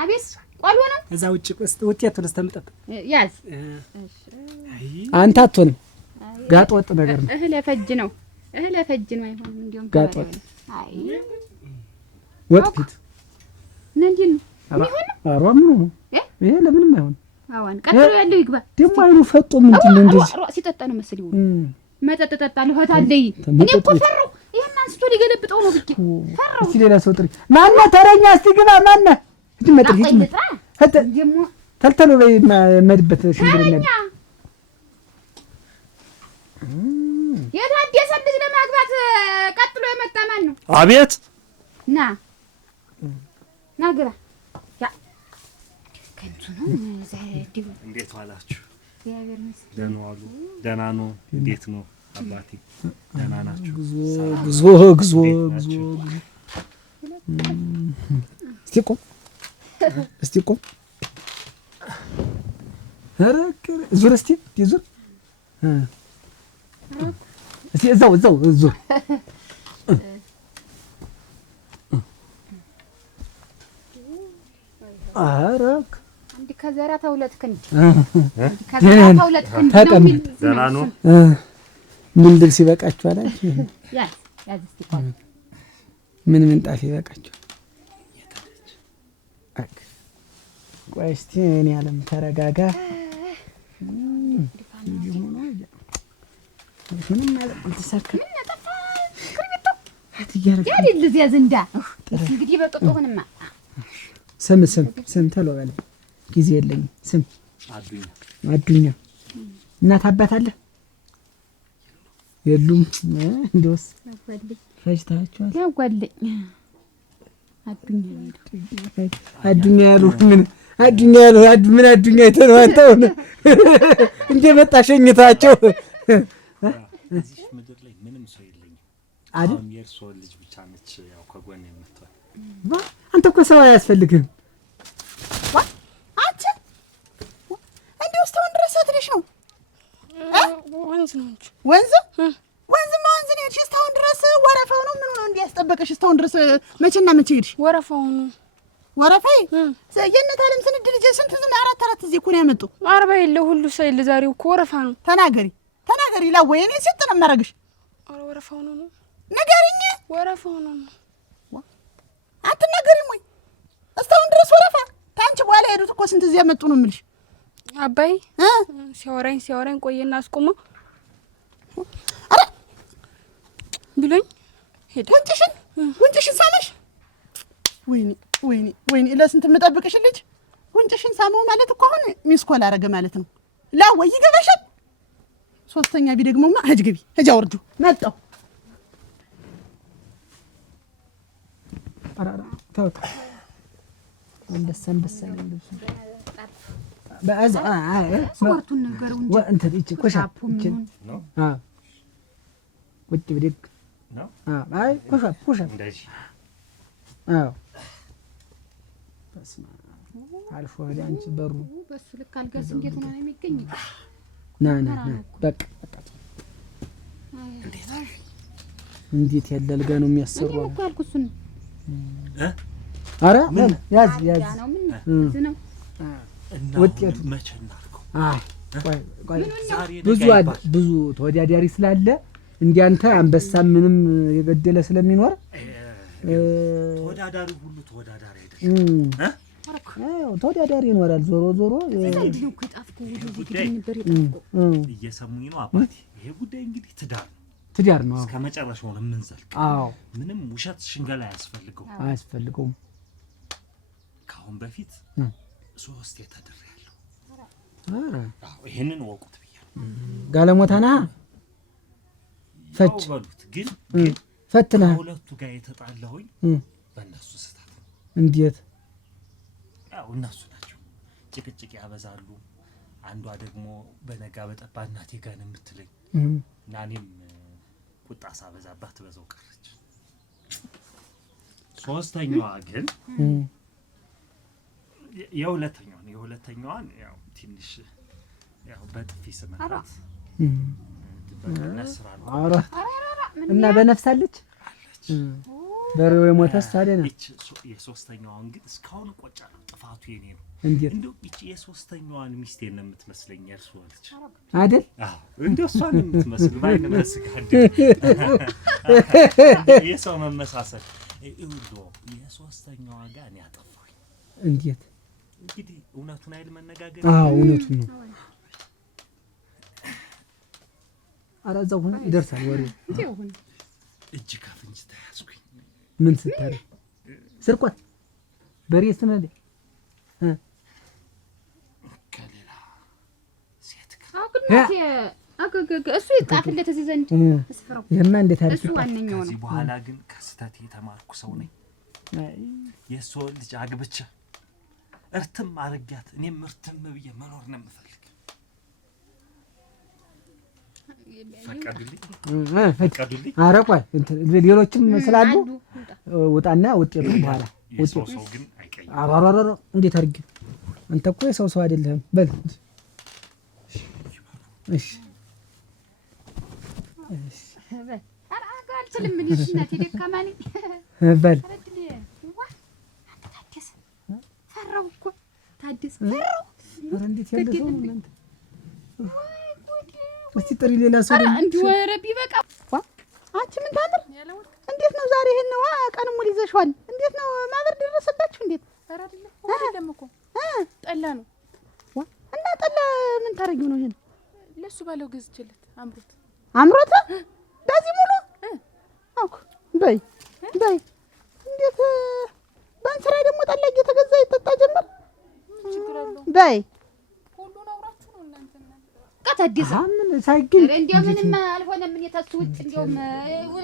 አቤት ቆሎ ነው እዛ ውጭ ውጤት ነው ተምጠጥ ያዝ። አንተ አትሆንም። ጋጥ ወጥ ነገር ነው። እህለ ፈጅ ነው አይሆንም። እንዲያውም ጋጥ ወጥ ወጥ ፊት ነንዲን አሯ ምን ነው ይሄ? ለምንም አይሆን። አዋን ቀጥሎ ያለው ይግባ። ደሞ አይኑ ፈጦ ምንድን ነው እንደዚህ ሲጠጣ ነው መሰለኝ። መጠጥ ጠጣለሁ ሆታለይ። እኔ እኮ ፈራው። ይሄን አንስቶ ሊገለብጠው ነው ብቻ ፈራው። እስቲ ሌላ ሰው ጥሪ። ማነህ ተረኛ? እስቲ ግባ። ማነህ? እጅ መጥሪ ደሞ ተልተሎ በመድበት ሽንብርና የታደሰ ልጅ ለማግባት ቀጥሎ የመጣ አቤት ና ና ግባ። ያ ከንቱ ነው ዘዲው። እንዴት ዋላችሁ? እግዚአብሔር ይመስገን። ደህና ዋሉ? ደህና ነው። እንዴት ነው አባቴ? ደህና ናችሁ? ጉዞ እስቲ ቆም ኧረ ዙር እስቲ ዙር እስቲ እዛው ዙር ኧረ አንድ ከዘራ ተሁለት ክንድ ከዘራ ተሁለት ክንድ ነው የሚል ደህና ነው። ምን ልብስ ይበቃችኋል? ያዝ እስቲ ቆም ምን ምንጣፍ ይበቃችኋል? ቆይ እስቲ እኔ አለም ተረጋጋ። ምንም ማለት አልተሳካም። እንግዲህ በቅጡ ሆንማ ስም ተሎ በለ ጊዜ የለኝም። ስም አዱኛ እናት አባት አለ የሉም? እንደውስ ፈጅታችኋል? ያጓልኝ አዱኛ ያሉ ምን አዱኛ ያሉ ምን አዱኛ አይተነው አንተው እንደመጣ ሸኝታቸው እዚህ ምድር ላይ ምንም ሰው የለኝም አይደል? የእርሶ ልጅ ብቻ ነች ያው ከጎኔ የምትሆን። አንተ እኮ ሰው አያስፈልግም። አንቺ እንደው እስካሁን ድረስ አትልሽ ነው? ወንዝ ነው እንጂ ወንዝማ ወንዝ ነው የሄድሽ እስካሁን ድረስ። ወረፋው ነው ምን ነው እንዲያስጠበቀሽ እስካሁን ድረስ? መቼና መቼ ሄድሽ? ወረፋው ነው ወረፋይ የእነት ዓለም ስንድ ልጅ ስንት ዝም አራት እዚህ እኮ ነው ያመጡ። 40 የለ ሁሉ ሰይል ዛሬው እኮ ወረፋ ነው። ተናገሪ ላወይ እኔ ሲጥ ነው የማረግሽ። ኧረ ወረፋው ነው ንገሪኝ። ወረፋው ነው አትናገሪም ወይ? እስካሁን ድረስ ወረፋ ታንቺ በኋላ ሄዱት እኮ ስንት እዚህ ያመጡ ነው የምልሽ። አባይ ሲያወራኝ ቆየና አስቆመ። አረ ብሎኝ ሄደ። ጉንጭሽን ሳመሽ? ወይኔ ለስንት የምጠብቅሽ ልጅ ጉንጭሽን ሳመው ማለት እኮ አሁን ሚስኮል አረገ ማለት ነው። ላወይ ይገባሻል። ሶስተኛ ቢደግሞማ ሂጅ ግቢ ሂጅ አውርጁ መጣው። አራራ ታውታ አንደሳ ልብሱ በአዛ ስፖርቱን ነገረው እንጂ እንት እቺ ኮሻፕ ነው። ቁጭ ብድግ ነው። አይ ኮሻፕ እንደዚህ አዎ በስመ አብ አልፎ ወዲያ አንቺ በሩ በሱ ልክ አልጋስ እንዴት ሆነ ነው የሚገኝ? ና በቃ እንዴት ያለ አልጋ ነው የሚያሰራው? እኮ ያልኩት እሱን ኧረ ያዝ ነው ምን ነው ውጤቱ መቼ እናድርገው? ቆይ ብዙ ተወዳዳሪ ስላለ እንዲያንተ አንበሳ ምንም የገደለ ስለሚኖር ተወዳዳሪ ሁሉ ተወዳዳሪ አይደለም። ተወዳዳሪ ይኖራል። ዞሮ እየሰሙኝ ነው አባቴ። ይሄ ጉዳይ እንግዲህ ትዳር ነው። እስከ መጨረሻው ነው የምንዘልቅ። ምንም ውሸት ሽንገላ አያስፈልገውም። ካሁን በፊት 3 ተደርያለሁ። ይሄንን ወቁት ብያለሁ። ጋለሞታና ፈች በሉት ግን ፈትና ሁለቱ ጋር የተጣላሁኝ በእነሱ ስህተት ነው። እንዴት? ያው እነሱ ናቸው ጭቅጭቅ ያበዛሉ። አንዷ ደግሞ በነጋ በጠባ እናቴ ጋር ነው የምትለኝ እና እኔም ቁጣ ሳበዛባት በዛው ቀረች። ሶስተኛዋ ግን የሁለተኛዋን ያው ትንሽ ያው በጥፊ ስመታት በነስራ ነው። እና በነፍሳለች በሬው የሞተስ ታዲያ ነው። የሶስተኛዋን ግን እስካሁን ቆጫለሁ። ጥፋቱ የኔ ነው። እንደው እቺ የሶስተኛዋን ሚስቴን ነው የምትመስለኝ። እርሱ አለች አይደል? አዎ እንደው እሷን የምትመስል ባይነ መስጋድ የሰው መመሳሰል ይውዶ የሶስተኛዋ ጋር ነው ያጠፋኝ። እንዴት? እንግዲህ እውነቱን አይል መነጋገር። እውነቱን ነው። አራዛው ሆነ ይደርሳል ወሬው። እጅ ከፍንጅ ተያዝኩኝ። ምን ስታረግ? ስርቆት በሬ ስነደ ከሌላ ሴት ጋር እሱ ይጣፍለት እዚህ ዘንድ እስፈረው ይሄማ እንዴት አድርግ እሱ ዋነኛው ነው። ከዚህ በኋላ ግን ከስተት የተማርኩ ሰው ነኝ። የሰው ልጅ አግብቼ እርትም አርጋት እኔም እርትም ብዬ መኖር ነው የምፈልግ። ፈቀዱልኝ። ኧረ ቆይ ሌሎችም ስላሉ ውጣና ውጤቱ በኋላ የሰው ሰው ግን አይቀይም። አባባሮ እንዴት አድርግ አንተ እኮ የሰው ሰው አይደለህም። በል እሺ በል አልችልም ምን ይሽናት ደካማ ነኝ። በል ታደሰ ፈራው እኮ ታደሰ ፈራው። ኧረ እንዴት ያለ ሰው ነው እናንተ። እስቲ ጥሪ ሌላ ሰው እንዲሁ ረቢ በቃ አንቺ ምን ታምር እንዴት ነው ዛሬ ይሄን ነው ቀን ሙሉ ይዘሽዋል? እንዴት ነው ማበር ደረሰባችሁ? እንዴት ኧረ አይደለም እኮ ጠላ ነው። እና ጠላ ምን ታረጊው ነው? ይሄን ለሱ ባለው ገዝቼለት አምሮት በዚህ ሙሉ አውኩ በይ እንዴት በእንስራ ደግሞ ጠላ እየተገዛ ይጠጣ ጀመር? ችግር አለው በይ ሁሉን አውራችሁ ነው እናንተ ቀታዲስ ምን ሳይገኝ እንዴው ምንም አልሆነም። ምን የተሱ ውጭ እንዴው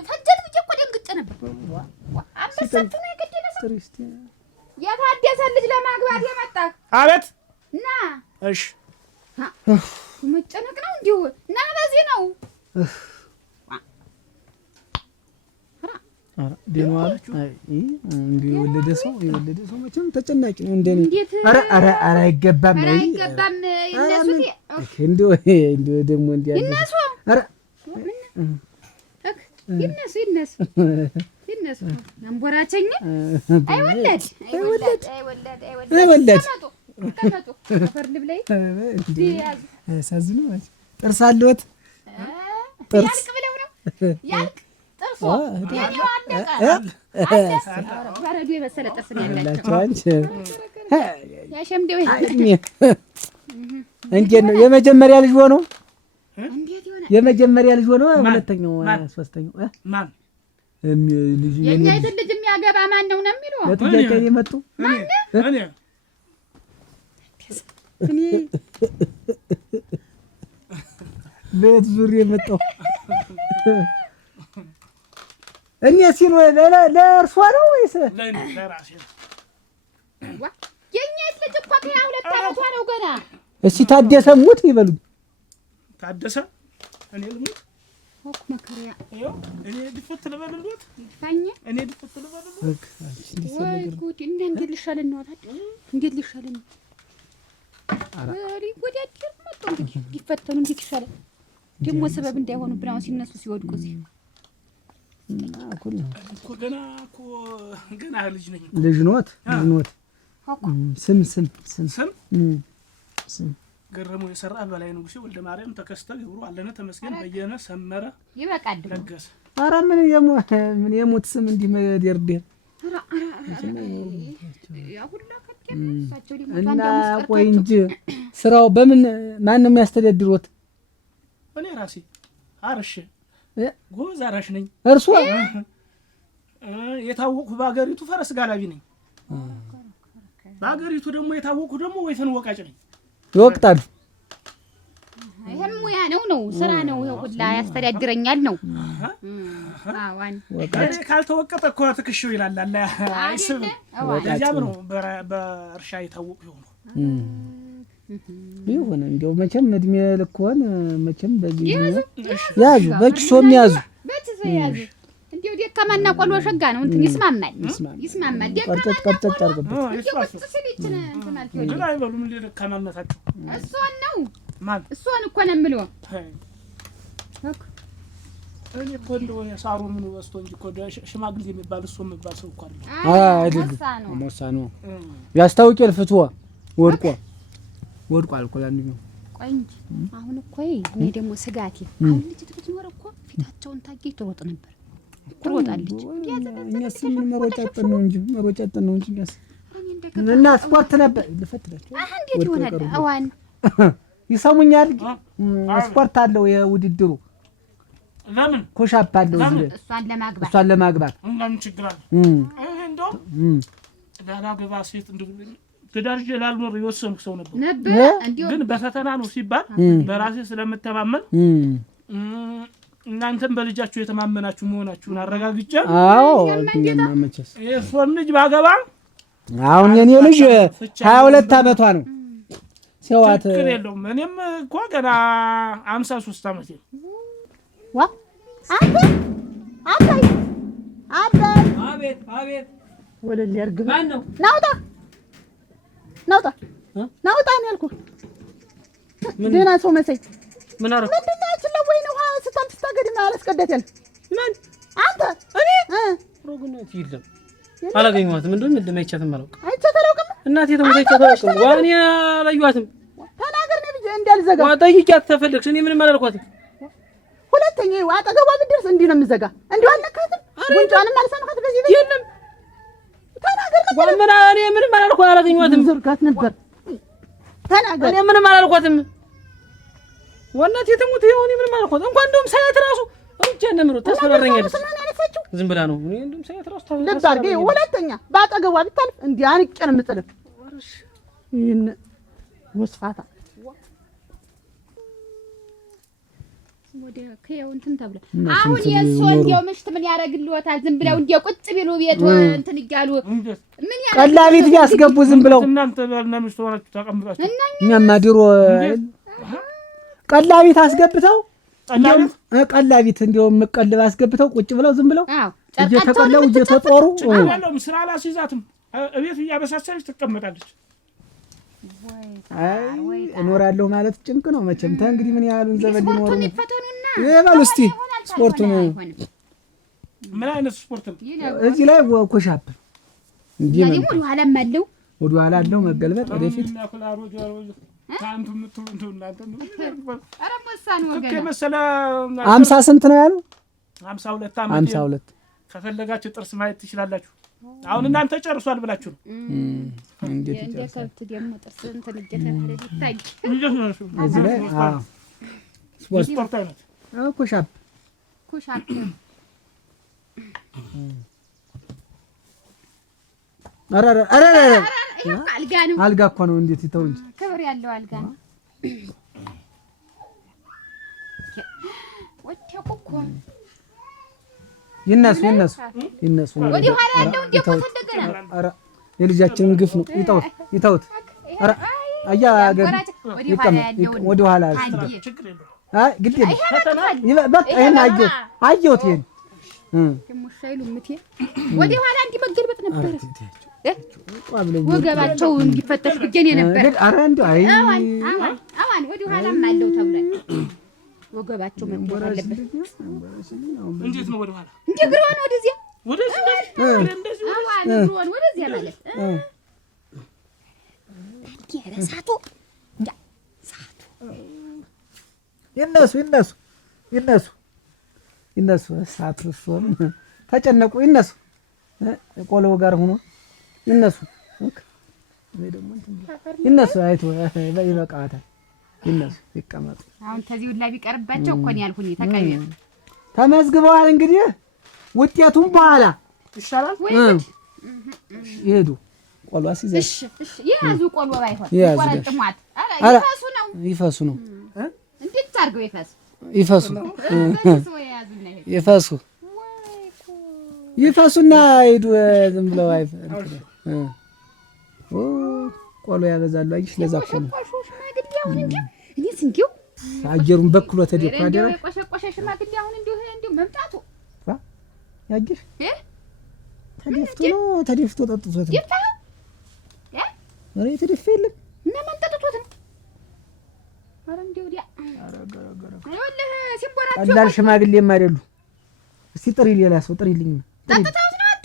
ፈጀት ብዬ እኮ ደንግጬ ነበር። አምሰት ነው የገደለ ሰው የታደሰ ልጅ ለማግባት የመጣ አቤት እና እሺ መጨነቅ ነው እንዲሁ እና በዚህ ነው ደኗል። አይ እንዴ የወለደ ሰው መቼም ተጨናቂ ነው እንደኔ። ኧረ አይገባም ይነሱት እንደው ደግሞ እንዲያ ይነሱ ኧረ ይነሱ አንቦራቸኝ አይወለድ ተቀመጡ ፈርድ ብለይ ሳዝኑ ጥርስ አለዎት ጥርስ ያልቅ ብለው ነው ያልቅ ጥርሶ የኔው አለቀ በረዶ የመሰለ ጥርስ ነው ያላቸው አንቺ ያሸምደው እንዴት ነው የመጀመሪያ ልጅ ሆኖ እንዴት ይሆናል? የመጀመሪያ ልጅ ሆኖ ሁለተኛው ሶስተኛው ማን ልጅ የኛ ልጅ የሚያገባ ማን ነው ነው የሚለው ለጥያቄ የመጡ እኔ ቤት ዙር የመጣው እኔ ሲሉ ለእርሷ ነው ወይስ ለራሴ ነው? የኛ ልጅ እኮ ከ2 ዓመቷ ነው ገና። እሺ ታደሰ ሙት ይበሉኝ። ታደሰ እኔ ልሙት ወክ መከሪያ እኔ ድፍት ልበልልዎት ታኛ እኔ ድፍት ልበልልዎት ወይ ጉድ! እንዴት ልሻለን ነው ታዲያ? እንዴት ልሻለን ነው? አሪ ጉድ! ያድር መጥቶ እንግዲህ ሊፈተኑ እንዴት ይሻላል? ደግሞ ሰበብ እንዳይሆኑብን አሁን ሲነሱ ሲወድቁ እዚህ ገና ልጅ ነኝ። ልጅ ኖት ስም ገረሙ የሰራ በላይ ንጉሴ ወልደ ማርያም ተከስተ ገብሩ አለነ ተመስገን በየነ ሰመረ ይበቃል ለገሰ። ኧረ ምን የሞት ስም እንዲህ መደርደር እና ቆይ እንጂ ስራው በምን ማን ነው የሚያስተዳድሩት? እኔ ራሴ አርሼ ጎበዝ አራሽ ነኝ። እርሱ የታወቁ በአገሪቱ ፈረስ ጋላቢ ነኝ። በአገሪቱ ደግሞ የታወቁ ደግሞ ወይፈን ወቃጭ ነኝ። ይወቅጣሉ። ይሄም ሙያ ነው ስራ ነው። ይሄ ሁላ ያስተዳድረኛል ነው። አዋን ወቃጭ ካልተወቀጠ እኮ ትክሽው ይላል አለ አይስብ ለዚያም ነው በእርሻ የታወቁ ይሆኑ ይሁን እንደው መቼም እድሜ ልክሆን መቼም በዚህ ያዙ በኪሶም ያዙ እንደው ደካማና ቆሎ ሸጋ ነው እንትን ይስማማል ቀርጨት አድርገበት ግን አይበሉም ደካማነታቸው እሷን ነው ማን እሷን እኮ ነው የምለው እኔ እኮ እንደው የሳሩ ምን ወስቶ እንጂ እኮ ሽማግሌ የሚባል እሱ የሚባል ሰው እኮ አይደለም ሞሳ ነው ያስታውቂል ፍትዋ ወድቋል እኮ አንደኛው። ቆይ እንጂ አሁን እኮ እኔ ደግሞ ስጋቴ አሁን ልጅ ትኖር እኮ ፊታቸውን ታጌ ትሮጥ ነበር ትሮጣለች። እኛስ ምን መሮጫጠን ነው እንጂ እኛስ እና ስፖርት ነበር ልፈትላችሁ። እንዴት ይሆናል? አዋን ይሰሙኛል። ስፖርት አለው የውድድሩ ለምን ኮሻፕ አለው እሷን ለማግባት ምን ችግር አለ? እንደው ዳራ ገባ ሴት እንደው ትዳር ላልኖር የወሰንኩ ሰው ነበር እንዲሁ ግን በፈተና ነው ሲባል በራሴ ስለምተማመን እናንተም በልጃችሁ የተማመናችሁ መሆናችሁን አረጋግጬ አዎ እኛማ መቼስ የእሷን ልጅ ባገባ አሁን የኔ ልጅ 22 ዓመቷ ነው ሲዋት ትክክል የለውም እኔም እኮ ገና 53 ዓመቴ ዋ አቤት አቤት ወለል ያርግ ማን ነው ናውጣ ነው ያልኩህ ደህና ሰው መሰይ ምን አረኩ ምንድን ነው ያችለው ወይ ነው ስታገድና አላስቀደተል ማን አንተ እኔ ሮግነት ይለም አላገኘኋትም እንደውም እንደማይቻትም አላውቅም አይቻተለውቅም እናቴ ተሞተች አላውቅም ዋኔ አላየኋትም ተናገር ነው ልጅ እንዳልዘጋ ጠይቂያት ተፈልግሽ እኔ ምንም አላልኳትም ሁለተኛ አጠገቧ ብትደርስ እንዲህ ነው የምዘጋ እንዲሁ አልነካትም ጉንጯንም አልሰማት በዚህ የለም ተናገር ነበር ምን እኔ ምንም አላገኘኋትም ዝርጋት ነበር ተናገር እኔ ምንም አላልኳትም ወናት የተሞተ ይሆን ምንም አላልኳትም እንኳን እንደውም ሳያት ራሱ ሩጭ ነምሩ ተስፈራረኛለች ዝም ብላ ነው እኔ እንደውም ሳያት ራሱ ለባርጌ ሁለተኛ ባጠገቧ ብታልፍ እንዲህ አንቄ ነው የምጥልህ ይሄን ወስፋታ ወደ ከየው እንትን ተብለ አሁን የእሱ እንዲያው ምሽት ምን ያደርግልዎታል? ዝም ብለው እንዲያው ቁጭ ቢሉ ቤት እንትን እያሉ ምን ቀላ ቤት ቢያስገቡ ዝም ብለው እናንተ ባልና ሚስት ሆናችሁ ተቀምጣችሁ እኛማ ድሮ ቀላ ቤት አስገብተው ቀላ ቤት እንዲያው መቀለብ አስገብተው ቁጭ ብለው ዝም ብለው እየተቀላው እየተጦሩ ያለው ስራ አላስይዛትም እቤት እያበሳሰለች ትቀመጣለች። አይ እኖራለሁ ማለት ጭንቅ ነው መቼም እንግዲህ ምን ያህሉን ዘመን ሊኖር ነው ይፈተኑና ይበሉ እስቲ ስፖርቱን ምን አይነት ስፖርት ነው እዚህ ላይ ኮሻፕ እንጂ ነው ወደ ኋላም አለው ወደ ኋላ አለው መገልበጥ ወደፊት ታንቱ ምትሉ እናንተ ኧረ ወሳን ወገን ከመሰለ 50 ስንት ነው ያለው 52 ዓመት 52 ከፈለጋችሁ ጥርስ ማየት ትችላላችሁ። አሁን እናንተ ጨርሷል ብላችሁ ነው እንዴት እንደ ከብት ደግሞ ጥርስ እንትን እየተባለ ይታይ እዚህ ላይ ስፖርት አይነት ኮሻፕ አረ አልጋ እኮ ነው እንዴት ይተው እንጂ ክብር ያለው አልጋ ነው ወጥተው እኮ ይነሱ ወዲህ ኋላ ያለው እንደው ተደገና አረ የልጃችንን ግፍ ነው ይተውት አረ አያ ወደ ኋላ አይ ግድ በቃ ይሄን አየሁት ይሄን ሙሻይሉ ምቴ ወዲህ ኋላ እንዲመገልበጥ ነበር ወገባቸው እንዲፈተሽ ግጀኔ ነበር አረ እንደው አይ አዋን ወዲህ ኋላም አለው ተብሏል ወገባቸው መጥቷል አለበት እንዴት ነው ወደ ኋላ እንዴ ግሯን ወደዚያ እንደዚህ አዋን ግሯን ወደዚያ ማለት የረሳቱ ይነሱ ሳቱ እሱም ተጨነቁ ይነሱ ቆሎ ጋር ሆኖ ይነሱ ይነሱ አይቶ ይበቃታል ይነሱ ይቀመጡ አሁን ተዚህ ሁላ ቢቀርባቸው እኮ ነው ያልኩኝ ተቀበሉ ተመዝግበዋል እንግዲህ ውጤቱም በኋላ ይሻላል ይሄዱ ቆሎ አስይዘ እሺ ይያዙ ቆሎ ባይሆን ቆረጥሟት ይፈሱ ነው እንዴት አድርገው ይፈሱና ሄዱ ዝም ብለው ቆሎ ያበዛሉ አይሽ ለዛ እኮ ነው እኔስ እንዲሁ አጀሩን በክሎ ተደፋ አይደል ቆሸቆሸ ሽማግሌ አሁን እንዲሁ መምጣቱ ያጅሽ ተደፍቶ ጠጥቶት ነው አረ ተደፍ የለም እና መምጣቱት ነው አረ እንዲሁ ዲያ አይወልህ ሲቦራቸው ቀላል ሽማግሌም አይደሉ እስቲ ጥሪ ሌላ ሰው ጥሪልኝ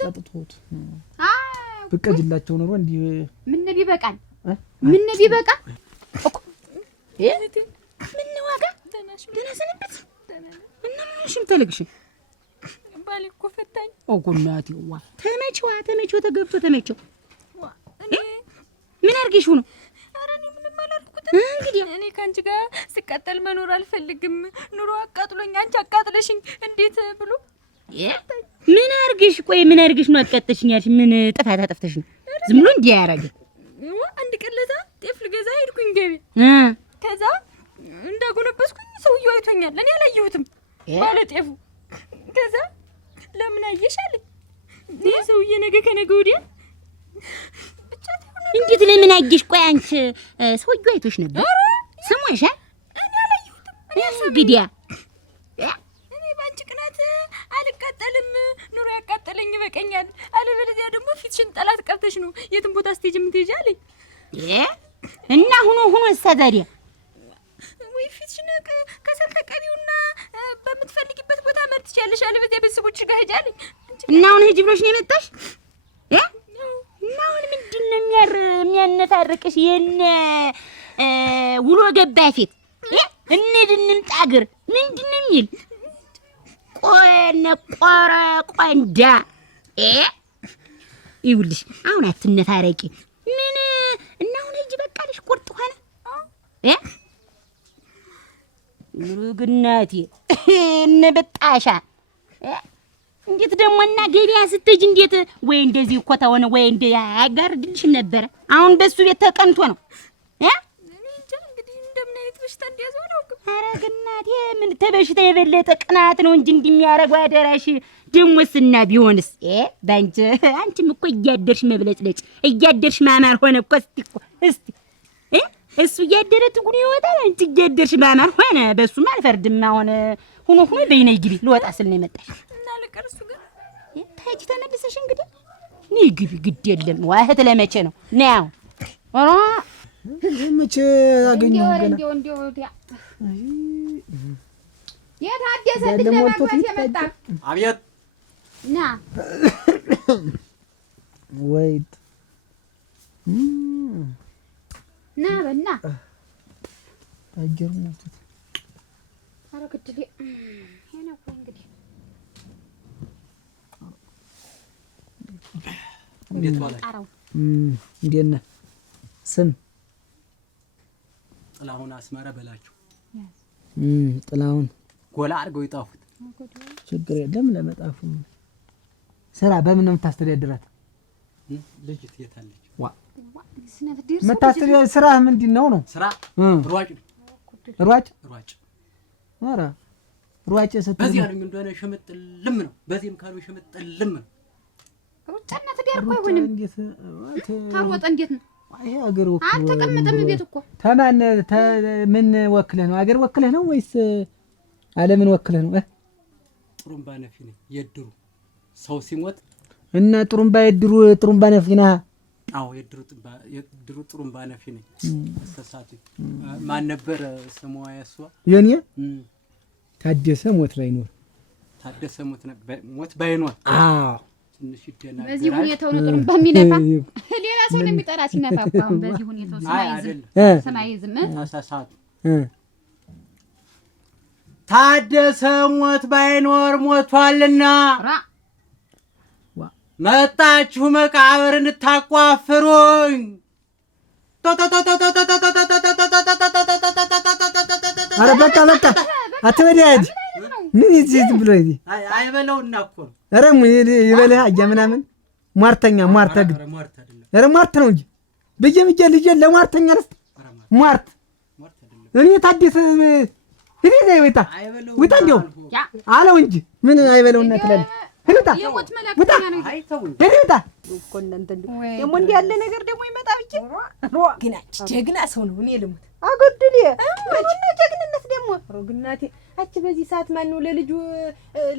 ጠጥቶት ብቀጅላቸው ነው እንዴ ምን ቢበቃ ምን ዋጋ ደነሰንበት እና ምንሽም ተለግሽ ባል እኮ ፈታኝ እናቴዋ ተመቸው ተገብቶ ተመቸው ምን አርግሽው ነው ኧረ እኔ ምንም አላልኩትም እንግዲህ እኔ ካንቺ ጋር ስቀጠል መኖር አልፈልግም ኑሮ አቃጥሎኝ አንቺ አቃጥለሽኝ እንዴት ብሎ ምን አርግሽ ነው አትቀጥሽኝ ያልሽ ምን ጥፋት አጠፍተሽ ነው ዝም ብሎ እንዲህ ያረገ አንድ ቀን ለታ ጤፍ ልገዛ ሄድኩኝ ገቢ ከዛ እንዳጎነበስኩኝ ሰውዬው አይቶኛል። እኔ አላየሁትም ባለ ጤፉ። ከዛ ለምን አየሽ አለኝ። ይህ ሰውዬ ነገ ከነገ ወዲያ ብቻ እንዴት ለምን አየሽ? ቆይ አንቺ ሰውዬው አይቶሽ ነበር? ስሞሽ? እኔ አላየሁትም። ግዲያ እኔ ባንቺ ቅናት አልቃጠልም። ኑሮ ያቃጠለኝ ይበቀኛል። አለበለዚያ ደግሞ ፊትሽን ጠላት ቀብተሽ ነው የትም ቦታ ስትሄጂ የምትሄጂ አለኝ። እና ሁኖ ታዲያ ወይ ፊትሽን ከሰል ተቀቢውና በምትፈልጊበት ቦታ መርጥ ትችያለሽ። አለበለዚያ ቤተሰቦችሽ ጋር ሂጂ አለኝ። እና አሁን ሂጂ ብሎሽ ነው የመጣሽ? እና አሁን ምንድን ነው የሚያነፋርቅሽ? የነ ውሎ ገባ ፊት እንሂድ እንምጣ እግር ምንድን ነው የሚል ቆንዳ ይኸውልሽ፣ አሁን አትነፋረቂ። ምን እና አሁን ሂጂ በቃልሽ። ቁርጥ ሆነ ግናቴ እነ በጣሻ እንዴት ደግሞ እና ገበያ ስትሄጂ እንዴት ወይ እንደዚህ እኮ ተሆነ ወይ እንደ አጋርድልሽም ነበረ። አሁን በሱ ቤት ተቀንቶ ነው በሽታ እንደያዘው ነው። ኧረ ግናቴ ምን ተበሽታ የበለጠ ቅናት ነው እንጂ እንደሚያረጋው አደራሽ። ደሞስና ቢሆንስ ባንቺ አንቺም እኮ እያደርሽ መብለጭለጭ እያደርሽ ማማር ሆነ እኮ። እስቲ እሱ እያደረ ትጉን ይወጣል፣ አንቺ እያደርሽ ማማር ሆነ። በሱም አልፈርድም። አሁን ሁኖ በይነይ ግቢ ልወጣ ስል ነው የመጣሽ እና ለቀርሱ ግን ታጂ ተመልሰሽ እንግዲህ ነይ ግቢ። ግድ የለም ዋህት ለመቼ ነው ነው ኦሮ መቼ አገኘው ገና እንዲው የታደሰ ልጅ ለማግባት የመጣ አብየት ና ወይት ና በና አጀር ሞት አረግድል ሄና እኮ እንግዲህ እንዴት ዋላችሁ? እንዴት ነህ? ስም ጥላሁን አስመረ በላችሁ። ጥላሁን ጎላ አድርገው ይጣፉት። ችግር የለም። ለመጣፉ ስራ በምን ነው የምታስተዳድራት? ልጅት የታለች? መታስተዳድር ስራ ምንድን ነው? ስራ ሯጭ ሯጭ ሯጭ። ኧረ ሯጭ ስትል በዚህ ያሉኝ እንደሆነ ሸመጥልም ነው። በዚህም ካሉ ሸመጥልም ነው። ሩጫና ትዳር እኮ አይሆንም። እንዴት ታሮጠ እንዴት ነው? ይሄ አገር ወክለህ አልተቀመጠም ቤት እኮ። ተማን ምን ወክለህ ነው? አገር ወክለህ ነው ወይስ ዓለምን ወክለህ ነው? ጥሩምባ ነፊ ነኝ። የድሩ ሰው ሲሞት እና ጥሩምባ የድሩ ጥሩምባ ነፊ ነህ? አዎ የድሩ ጥሩምባ ነፊ ነኝ። አስተሳቱ ማን ነበር ስሟ? ያሷ የኔ ታደሰ ሞት ላይ ነው። ታደሰ ሞት ባይኖር አዎ ትንሽ ይደናገራል። በዚህ ሁኔታው ነው ጥሩምባ የሚነፋ። ሌላ ሰው ነው የሚጠራ ሲነፋ እኮ። አሁን በዚህ ሁኔታው ሰማይ ዝም ተሳሳቱ። ታደሰ ሞት ባይኖር ሞቷልና መጣችሁ መቃብር እንታቋፍሩኝ። ኧረ በቃ አትበል። ያጅ ምን ይዚህ ዝም ብሎ ይሄ አይበለውና እኮ ነው። ኧረ ይበልህ አያ ምናምን ሟርተኛ ሟርተግ ኧረ ሟርት ነው እንጂ በየምጀ ልጅ ለሟርተኛ ረስት ሟርት እኔ ታደሰ እኔ ነው ወጣ እንደው አለው እንጂ ምን አይበለውና ትላለህ። ህልታ ወጣ ህልታ እኮ እናንተ ደግሞ እንዲህ ያለ ነገር ደግሞ ይመጣ ብቻ ግን ጀግና ሰው ነው። እኔ ልሙት አጎድል ምን ጀግንነት ደግሞ ሮግናቴ አቺ በዚህ ሰዓት ማን ነው ለልጁ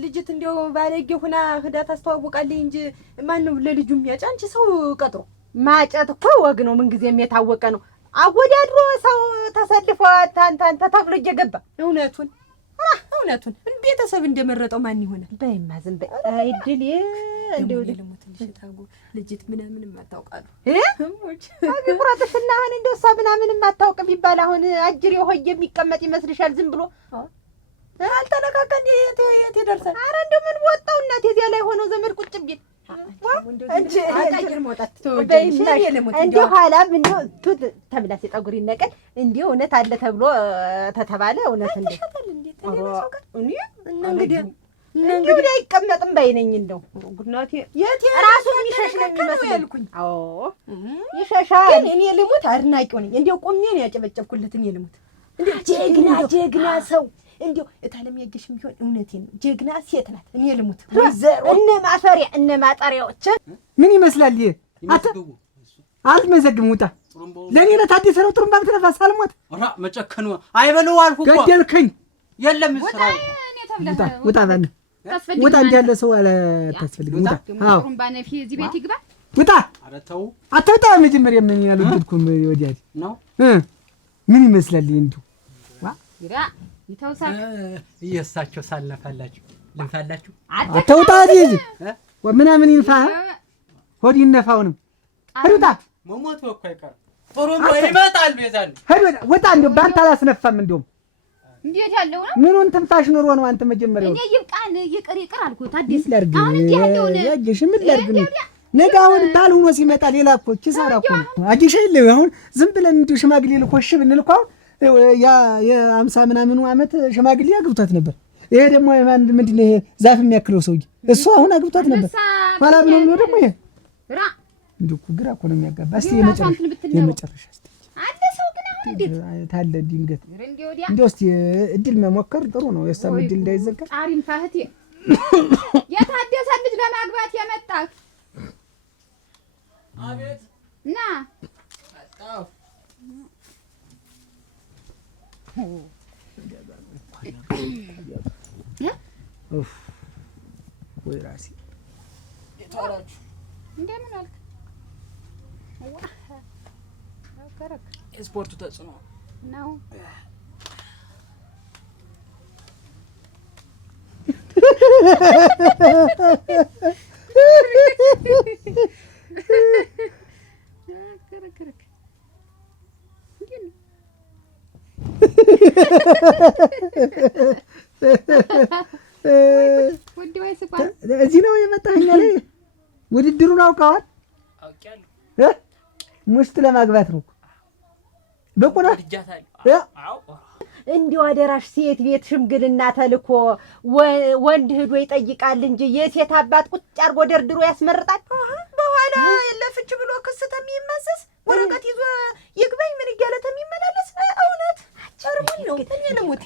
ልጅት እንደው ባለጌ ሆና ህዳ ታስተዋውቃለች እንጂ ማን ነው ለልጁ የሚያጭ? አንቺ ሰው ቀጥሮ ማጨት እኮ ወግ ነው። ምን ጊዜም የታወቀ ነው። አወዳድሮ ሰው ተሰልፎ ታንታን ተብሎ እየገባ እውነቱን ቤተሰብ እንደመረጠው ማን ይሆናል? በይማ ዝም በይ። አይድል እንደው ልሙት ልሽታጉ ልጅት ምናምን ማታውቃሉ አግብራትሽና አሁን እንደው እሷ ምናምን ማታውቅ ቢባል አሁን አጅር የሆየ የሚቀመጥ ይመስልሻል? ዝም ብሎ አልተነካከን የት ይደርሳል? ኧረ እንደው ምን ወጣው እናቴ እዚያ ላይ ሆኖ ዘመድ ቁጭ ቢል እንጂ አጣጅር ሞታት እንደው ኋላም እንደው ቱት ተምላስ የጠጉር ይነቀል እንደው እውነት አለ ተብሎ ተተባለ እውነት እንዴ? እና እንግዲህ እንግዲህ አይቀመጥም ባይነኝ እንደው ጉድናቴ የት ራሱ የሚሸሽ ነው የሚመስል ያልኩኝ። አዎ ይሸሻል። ግን እኔ ልሙት አድናቂው ነኝ። እንደው ቆሜ ነው ያጨበጨብኩለት። እኔ ልሙት እንደው ጀግና ሰው እንደው እታለም ያገሽም ቢሆን እውነቴን ነው ጀግና ሴት ናት። እኔ ልሙት ወይዘሮ እነ ማፈሪያ እነ ማጠሪያዎች ምን ይመስላል ይሄ? አልመዘግም ውጣ። ለኔ ለታደሰ ነው ጥሩምባ ብትነፋ ሳልሞት ኧረ መጨከኑ አይበለው አልኩ እኮ ገደልከኝ። የለም ስራው ውጣ ባለ ውጣ እንዳለ ሰው አለ ታስፈልግም። ውጣ ጥሩምባ ነፊ እዚህ ቤት ይግባ። ውጣ። ኧረ ተው አትውጣ። መጀመሪያ ምን ያልወደድኩም ወዲያ ነው ምን ይመስላል እንዴ? ግራ ይተውሳል። እየሳቸው ሳልነፋላችሁ ልንፋላችሁ። አትውጣ። ልጅ ወምናምን ይንፋ ሆድ ይነፋውንም ሄዱታ መሞት እኮ አይቀርም። ጥሩምባ ይመጣል ቤዛን ሄዱ ወጣ። እንደው ባንተ አላስነፋም። እንደውም እንዴት ያለው ነው? ምኑን ትንፋሽ ኑሮ ነው አንተ መጀመሪያው? እኔ ይብቃን ይቅር አልኩት። አዲስ ላርግ አሁን እንዴ ያለው ነው ያጅሽ ምን ላርግ ነው? ነገ አሁን ባል ሆኖ ሲመጣ ሌላ እኮ ኪሳራ እኮ ነው። አጂሽ የለ አሁን ዝም ብለን እንዲሁ ሽማግሌ ልኮሽ ብንል እኮ ያ የ50 ምናምኑ ዓመት ሽማግሌ አግብቷት ነበር። ይሄ ደግሞ ምንድን ነው ይሄ ዛፍ የሚያክለው ሰውዬ እሱ አሁን አግብቷት ነበር። ኋላ ብሎ ደግሞ ይሄ ራ እንዲሁ እኮ ግራ እኮ ነው የሚያጋባ። እስቲ የመጨረሻ እስቲ አንተ ሰው ግን አሁን እንዴት ታለ ድንገት እንደው እስቲ እድል መሞከር ጥሩ ነው። የሰም እድል እንዳይዘጋ ጣሪም ፋህቴ የታደሰ ልጅ ለማግባት የመጣህ አቤት ና አጣው ወይ ራሴ የታራችሁ እንደምን አልክ? አከረክ ስፖርቱ ተጽዕኖ ነው። አከረክ ወዲ ወይ ስቋል እዚህ ነው የመጣኸኝ ላይ ውድድሩን አውቀዋል? አውቄያለሁ። ሙሽት ለማግባት ነው በቁና እንዲሁ አደራሽ ሴት ቤት ሽምግልና ተልኮ ወንድ ሂዶ ይጠይቃል እንጂ የሴት አባት ቁጭ አርጎ ደርድሮ ያስመርጣል። በኋላ የለፍች ብሎ ክስ ተሚመሰስ ወረቀት ይዞ ይግባኝ ምን እያለ ተሚመላለስ እውነት አርሙን ነው። እኔ ልሙት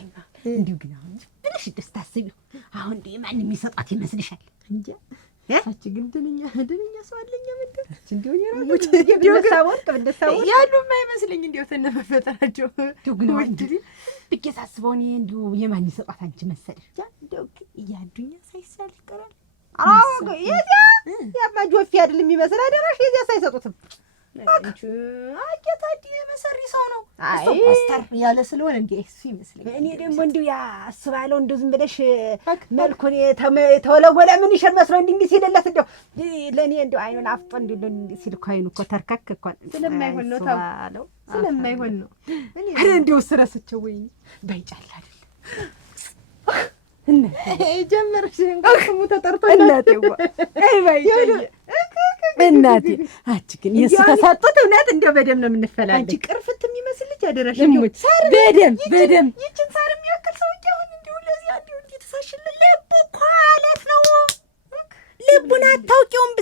እንዲሁ ግን አሁን ብለሽ ደስ ታስቢው አሁን እንዲህ ማን የሚሰጣት ይመስልሻል? እንጂ አንቺ ግን ድንኛ ሰው አለኝ ምንድን እንዲሁ ይራሙት እንዲሁ ሳወቅ እንደሳው ያሉ የማይመስለኝ እንዲሁ ተነፈፈጣቸው እንዲሁ ግን ወንድሪ ብቻሳስበው እኔ እንዲሁ የማን ይሰጣት አንቺ መሰለሽ? እንዲሁ ያዱኛ ሳይሳል ይቀራል። አዎ የዚያ ያማጆፊ አይደል የሚመስል አደራሽ የዚያ ሳይሰጡትም አንቺ አቄታዲ መሰሪ ሰው ነው። እሱ ፓስተር ያለ ስለሆነ እንዴ እሱ ይመስለኛል። እኔ ደግሞ እንዲሁ ያስባለው እንደው ዝም ብለሽ መልኩን ተወለወለ ምን ይሽር መስሎ እንዲህ ሲልለት እንደው ለኔ እንደው አይኑን አፍጦ እንዲህ ሲል እኮ አይኑ እኮ ተርከክ እኮ ስለማይሆን ነው ታለው ስለማይሆን ነው። እኔ እንደው ስረስቸው ወይ ባይጫል አይደል እናቴ ጀመርሽ እንኳን ተጠርቶ እናቴዋ አይ ባይጫል እናቴ አንቺ ግን ተሳጥቶት እውነት እንደው በደም ነው የምንፈላለግ። አንቺ ቅርፍት የሚመስል ልጅ አደረሽ እንደው በደም ይችን ሳር የሚያክል ሰው አሁን እንደው ለዚህ እንደው ተሳሽል ልቡ እኮ አለት ነው። ልቡን አታውቂውም።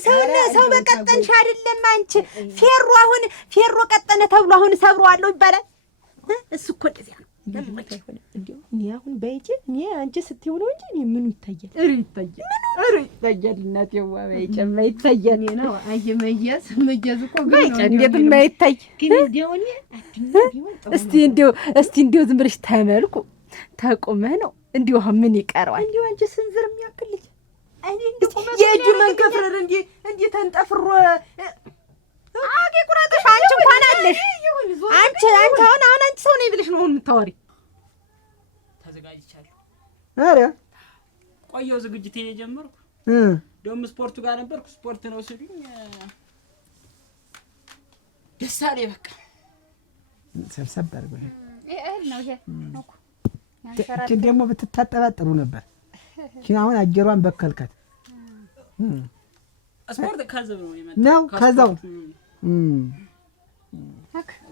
ሰው በቀጠንሽ አይደለም አንቺ ፌሮ አሁን ፌሮ ቀጠነ ተብሎ አሁን ሰብሯለሁ ይባላል። እሱ እኮ እንደዚህ ነው። እንደው እኔ አሁን በይቼ እኔ አንቺ ስትይው ነው እንጂ እኔ ምኑ ይታያል? ይታያል እናቴዋ በይጨማ ይታያል ነው። አይ መያዝ እኮ ግን ነው እንዴት የማይታይ ግን እንደው እኔ እስቲ እንደው ዝም ብለሽ ተመልኩ ተቆመህ ነው እንደው አሁን ምን ይቀረዋል? እንደው አንቺ ስንዝር የሚያክል ልጅ እኔ እንደው የእጁ መንከፍረር እንዴ ተንጠፍሮ አጌ ቁራጥሽ አንቺ እንኳን አለሽ አንቺ አሁን አንቺ ሰው ነኝ ብለሽ ነው አሁን የምታወሪ። ተዘጋጅቻለሁ። አረ ቆየው ዝግጅቴ የጀመርኩ ደም ስፖርቱ ጋር ነበርኩ። ስፖርት ነው ሲሉኝ ደስ አለኝ። በቃ ሰብሰብ አድርጎ እህል ነው ይሄ ነው እኮ እቺ ደግሞ ብትታጠባ ጥሩ ነበር። እቺ አሁን አጀሯን በከልከት ስፖርት ከዛው ነው የመጣው ነው ከዛው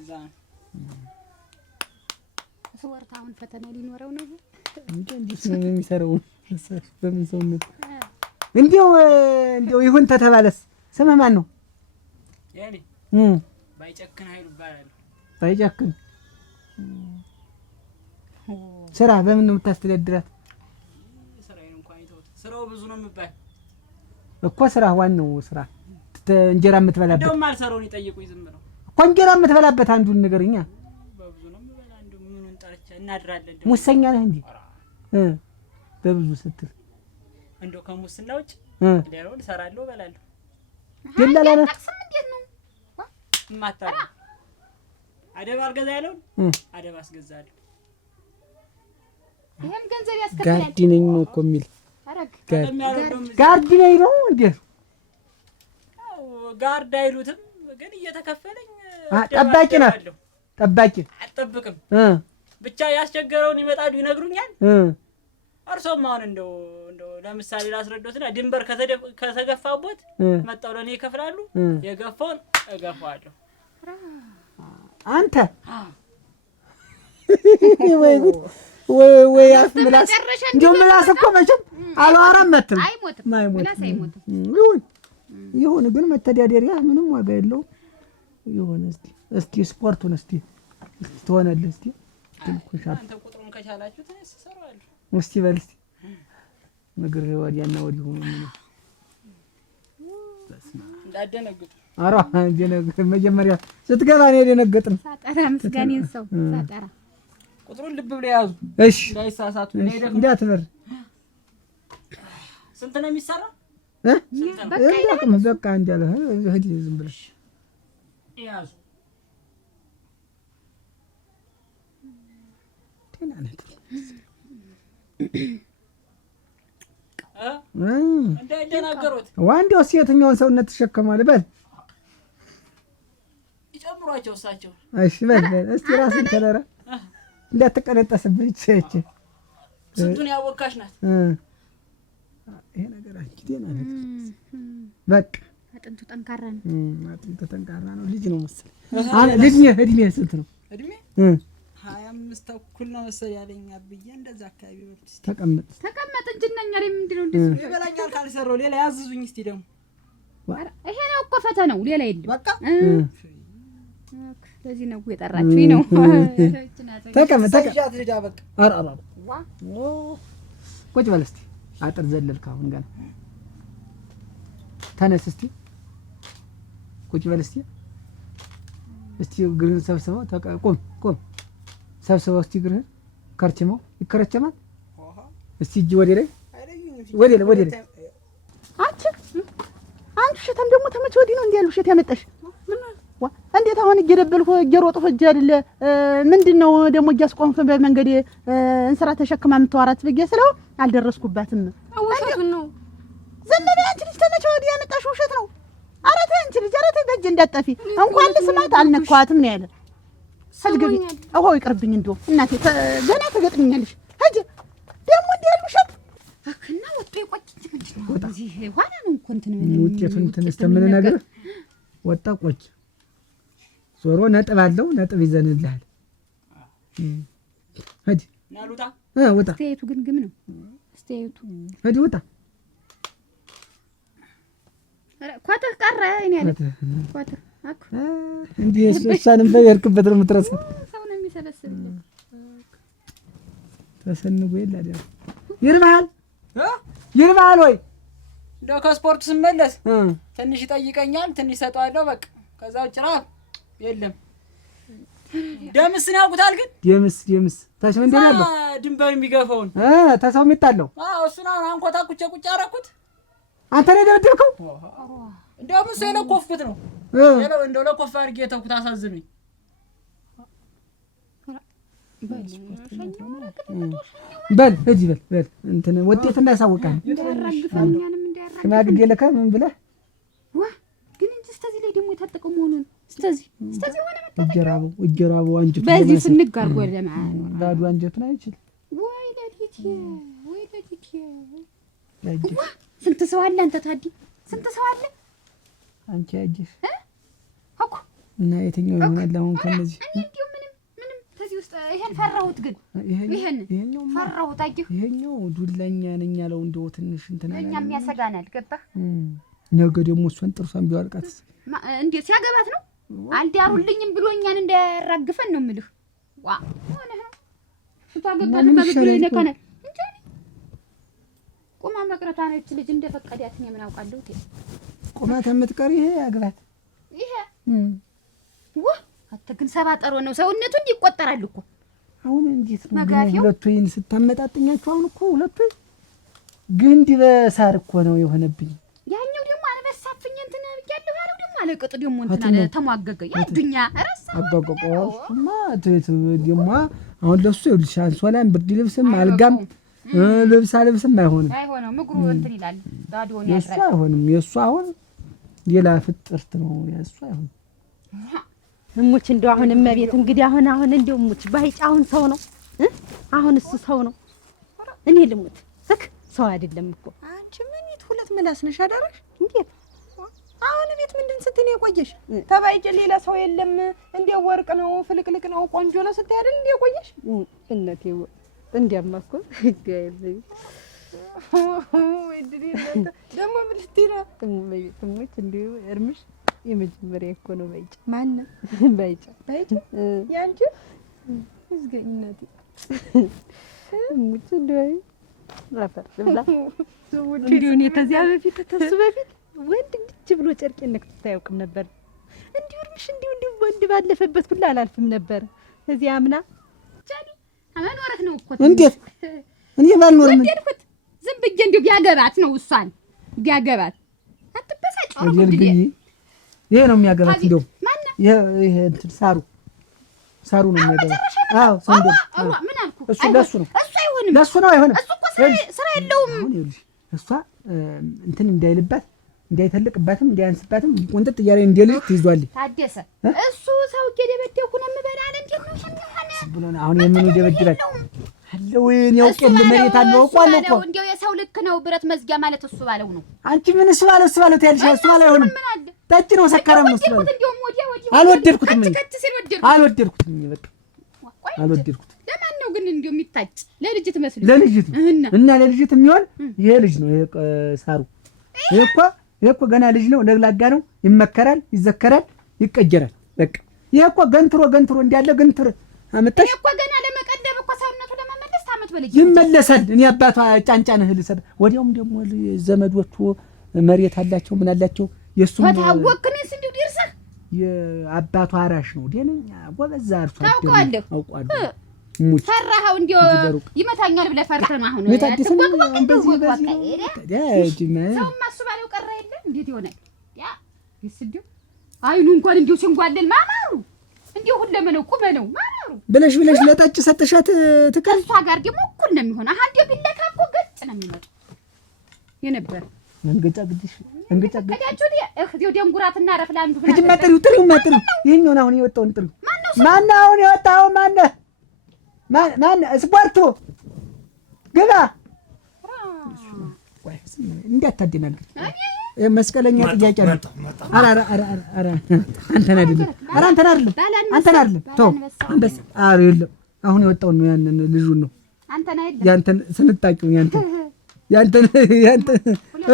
እዛ ስወርታ አሁን ፈተና ሊኖረው ነው እንዴ እንዴት ነው የሚሰራው? በምን ሰውነት እንዲያው ይሁን ተተባለስ ስምህ ማን ነው? ያኔ ባይጨክን ኃይሉ ይባላል። ባይጨክን ስራ በምን ነው የምታስተዳድራት? ስራዬን እንኳን ይተውት። ስራው ብዙ ነው የምባል እኮ ስራ ዋናው ስራ እንጀራ የምትበላበት እንደውም አልሰራውን ይጠይቁኝ ዝም ነው እኮ እንጀራ የምትበላበት አንዱን ንገረኛ። በብዙ ነው የምበላ እንደው ምኑን ጠርቼ እናድራለን። ሙሰኛ ነህ እንዴ? በብዙ ስትል እንደው ከሙስና ውጭ ሌላውን እሰራለሁ እበላለሁ። ደላላ ነህ? እንዴት ነው ማታለ አደብ አልገዛ ያለውን አደብ አስገዛለሁ። ይሄም ገንዘብ ያስከፍላል። ጋርዲ ነኝ ነው እኮ የሚል አረግ ጋርዲ ነኝ ነው እንዴ? ጋርድ አይሉትም ግን እየተከፈለኝ ጠባቂ ነህ? ጠባቂ አልጠብቅም። ብቻ ያስቸገረውን ይመጣሉ ይነግሩኛል። እርሶም አሁን እንደው ለምሳሌ ላስረዶትና ድንበር ከተገፋቦት መጣው ለኔ ይከፍላሉ። የገፋውን እገፋዋለሁ። አንተ ወይ አፍምላስ እንደው ምላስ እኮ መቼም አልዋራም መተም አይሞትም። ይሁን ግን መተዳደሪያ ምንም ዋጋ የለውም። ይሁን እስቲ ስፖርቱን እስቲ ትሆነልህ እስቲ አንተ ቁጥሩን ከቻላችሁ ተሰራዋለሁ። እስቲ በል እስቲ ነገር ወዲያና ወዲህ ሆኖ እንዳደነግጡ ኧረ መጀመሪያ ስትገባ ነው የደነገጥን። ሳጠራ ምስጋኔን ሰው ሳጠራ ቁጥሩን ልብ ብለው ያዙ። እሺ እንዳይሳሳቱ እንዳትበር። ስንት ነው የሚሰራው? በቃ እንዳለ ሂድ ዝም ብለሽ ያዙ። እንዳይደናገሩት ዋንዴው የትኛውን ሰውነት ትሸከማለህ? በል ይጨምሯቸው እሳቸው። እሺ በል እስቲ ራስን ተለራ እንዳትቀነጠስብህ። እቺ ስንቱን ያወካሽ ናት ይሄ ነገር አንቺ ደህና ነገር በቃ አጥንቱ ጠንካራ ነው። አጥንቱ ጠንካራ ነው። ልጅ ነው መሰለኝ። እድሜ ስንት ነው? እድሜ 25 ተኩል ነው መሰለኝ ያለኝ አብዬ። እንደዛ አካባቢ ነው። ተቀመጥ እንጂ ነኛ ላይ ምንድነው እንደዚህ ይበላኛል ካልሰራው ሌላ ያዝዙኝ እስቲ ደግሞ። ይሄ ነው እኮ ፈተናው ሌላ የለም። በቃ ለዚህ ነው የጠራችሁኝ ነው። ተቀመጥ በቃ አራ ቁጭ በል እስቲ። አጥር ዘለልክ አሁን ገና። ተነስ እስቲ ቁጭ በል እስቲ። እስቲ እግርህን ሰብስበው ቁም ሰብስበው እስቲ እግርህን ከርችመው ይከረቸማል። እስቲ እጅ ወደ ላይ አንቺ ሸታም ደግሞ ተመቸ ወዲህ ነው እንዴ ያሉ ሸት ያመጣሽ? እንዴት አሁን እየደበልኩ እየሮጥኩ እጅ አይደለ ምንድነው ደግሞ እያስቆምኩ በመንገድ እንስራ ተሸክማ የምትዋራት ብዬ ስለው አልደረስኩባትም። ውሸቱን ነው። ዝም በይ አንቺ ልጅ ተመቸ ወዲህ ያመጣሽ ውሸት ነው። ኧረ ተይ አንቺ ልጅ፣ ኧረ ተይ በእጅ እንዳትጠፊ። እንኳን ልስማት አልነኳትም ነው ያለ። ፈልግቢ እሆ ይቅርብኝ። እንደው እናቴ ገና ተገጥምኛለሽ። ሂጂ ደግሞ እንዲህ ያሉ ውሸት እና ወጥቶ ይቆጭ ምንድነው እዚህ ሆነ ነው እኮ እንትን ውጤቱን ተነስተምን ነገር ወጣ ቆጭ ዞሮ ነጥብ አለው። ነጥብ ይዘንልሃል። ሂድ ናሉታ ወጣ። ስቴቱ ግን ነው ስቴቱ ሂድ ውጣ። ኳተህ ቀረ እኔ ያለ ኳተህ አኩ እንዴ እሷንም በየርክበት ነው የምትረሳው። ሰው ነው የሚሰበስብልህ። ተሰንጎ ይላል ይርባል ወይ እንደው ከስፖርት ስመለስ ትንሽ ይጠይቀኛል። ትንሽ ሰጠዋለሁ በቃ። ከዛ ውጭ የለም። ደምስን ያውቁታል ግን ደምስ ታች ምንድን ነው ድንበር የሚገፋውን ተሰው የሚጣለው እሱን አንኮታኩቼ ቁጭ አደረኩት። አንተ ነው የደበደብከው? እንደውም እሱ የለኮፍኩት ነው። እንደው ለኮፍ አድርጌ የተውኩት አሳዝኑኝ። በል ሂጂ በል እንትን ውጤት እንዳያሳውቃል። ሽማግሌ ለካ ምን ብለህ ግን እንጂ እስከዚህ ላይ ደግሞ የታጠቀው መሆኑን እስከዚህ ሆነ መጣ። እጀራቡ አንጀቱ በዚህ ስንጋር ጎለማ ባዶ አንጀቱን አይችል። ወይ ለዲት ስንት ሰው አለ አንተ ታዲ? ስንት ሰው አለ አንቺ አጅሽ እና የትኛው ይሆናል አሁን ከነዚህ? እኔ እንዲሁ ምንም እዚህ ውስጥ ይሄን ፈራሁት። ግን ይሄኛው ፈራሁት። አየሁ ይሄኛው ዱላኛ ነኝ ያለው እንደው ትንሽ እንትን አለ። እኛም ያሰጋናል። ገባህ? ነገ ደግሞ እሷን ጥርሷን ቢያወልቃት እንዴት ሲያገባት ነው? አልዳሩልኝም ብሎ እኛን እንዳያራግፈን ነው የምልህ። ዋ ሆነ ስታገባት በብሎ ይነካናል። እንዴ ቁማ መቅረቷ ነው እቺ ልጅ እንደፈቀዳት ነው ምን አውቃለሁ። ቁማ ተምትቀር ይሄ ያግባት ይሄ አተ ግን ሰባጠሮ ነው ሰውነቱ እንዲቆጠራል እኮ። አሁን እንዴት ነው ሁለቱ ይሄን ስታመጣጥኛቸው? አሁን እኮ ሁለቱ ግንድ በሳር እኮ ነው የሆነብኝ። ያኛው ደግሞ አልበሳፍኝ እንትን ብያለሁ ያለው ደግሞ አለቅጥ ደግሞ እንትን ተሟገገ ያዱኛ ረሳ አባቆቆማ ደግሞ አሁን ለሱ ይልሽ አንሶላን ብርድ ልብስም አልጋም ልብስም አይሆንም ምግሩ እንትን ይላል ዳዶን ያስራ የሱ አይሆንም። የሱ አሁን ሌላ ፍጥርት ነው የሱ አይሆንም። እሙች እንደው አሁን እመቤት እንግዲህ አሁን እንደው እሙች ባይጫ አሁን ሰው ነው አሁን እሱ ሰው ነው። እኔ ልሙት ሰው አይደለም እኮ አንቺ ምንት ሁለት ምላስ ነሽ አዳራሽ። እንዴት አሁን ቤት ምንድን ስትይ የቆየሽ? ተባይጭ ሌላ ሰው የለም እንደው ወርቅ ነው ፍልቅልቅ ነው ቆንጆ ነው ስትይ አይደል እንዴ የቆየሽ? እናቴ እንዲያማ እኮ ጋይልኝ ወይ ድሪነት ደግሞ ምን ልትይ ነው? እሙች እንደው እርምሽ የመጀመሪያ እኮ ነው ባይጫ። ማን ባይጫ ያንቺ እዝገኝነቴ እሙች እንደው ረፈር ብላ እንደው እኔ ከዚያ በፊት ተሱ በፊት ወንድ እንዲህ ብሎ ጨርቄን ነክቶ አያውቅም ነበር። እንዲሁ እርምሽ እንዲሁ ወንድ ባለፈበት ሁሉ አላልፍም ነበር። እዚያ አምና ጃኒ አመኖረት ነው እኮ እንዴት እኔ ባልኖርም እንዴት ዝም ብዬ እንዲሁ ቢያገባት ነው እሷን ቢያገባት አትበሳጭ ነው እንዴ? ይሄ ነው የሚያገባት። እንደው ይሄ እንትን ሳሩ ነው የሚያገባት። አዎ ሰንዶ ምን አልኩ? እሱ ለሱ ነው እሱ አይሆንም። ለሱ ነው አይሆንም። እሱ እኮ ስራ የለውም። እሷ እንትን እንዳይልባት እንዳይተልቅባትም እንዳያንስባትም ቁንጥጥ እያለ እንደልጅ ትይዟለች። ታደሰ እሱ ሰው እየደበደብኩ ነው የምበላል። እንዴት ነው ሸምሆነ ብሎ ነው አሁን የምን ይደበድባል አለው ወይኔ ያውቀል መሬት አለው ቋል እኮ እንደው የሰው ልክ ነው ብረት መዝጊያ ማለት እሱ ባለው ነው። አንቺ ምን እሱ ባለው ታልሽ እሱ ባለው አይሆንም። ታጭ ነው ሰከረም ነው እሱ አልወደድኩትም በቃ አልወደድኩት። ለማን ነው ግን እንደው የሚታጭ? ለልጅት መስል ለልጅት እና ለልጅት የሚሆን ይሄ ልጅ ነው። ይሄ ሳሩ ይሄ እኮ ገና ልጅ ነው። ለግላጋ ነው። ይመከራል፣ ይዘከራል፣ ይቀጀራል። በቃ ይሄ እኮ ገንትሮ እንዳለ ገንትር አመጣሽ እኮ ገና ለመቀደብ እኮ ሰውነቱ ለመመለስ ታመት በልጅ ይመለሳል። እኔ አባቷ ጫንጫን እህል ሰደ ወዲያውም ደግሞ ዘመዶቹ መሬት አላቸው ምን አላቸው የሱም ታወቅነስ እንዴ ድርሰህ የአባቷ አራሽ ነው። ደነኛ ጎበዛ አርሶ ታውቀዋለህ። አውቀዋለሁ ሙት ፈራኸው እንዴው ይመታኛል ብለህ ፈርተህ ነው አሁን የታደሰን በዚህ ሰው ማሱ ባለው ቀረ የለ እንዴት ይሆናል? ያ ይስደው አይኑ እንኳን እንዴው ሲንጓለል ማማሩ እንዴው ሁለመነው ቁመነው ማማሩ ብለሽ ለጣጭ ሰጥሻት ትከልቷ ጋር ደግሞ እኩል ነው የሚሆነው። አሃ እንዴው ቢለካ እኮ ገጽ ነው የሚመጣ የነበር እንግጫግድሽ ከዳችሁ እህዲው ደንጉራትና ረፍላንዱ ብላ ከጅማጥሪው ጥሪው ይሄኛውን አሁን የወጣውን ጥሪው ማን አሁን የወጣው ማን ስፖርቱ ግባ ወይ እንዳታደናግር መስቀለኛ ጥያቄ ነው። አራ አንተን አይደለም ተው አንበስ የለም አሁን የወጣውን ነው ያንን ልጁን ነው ያንተን ስንጣቂው ያንተን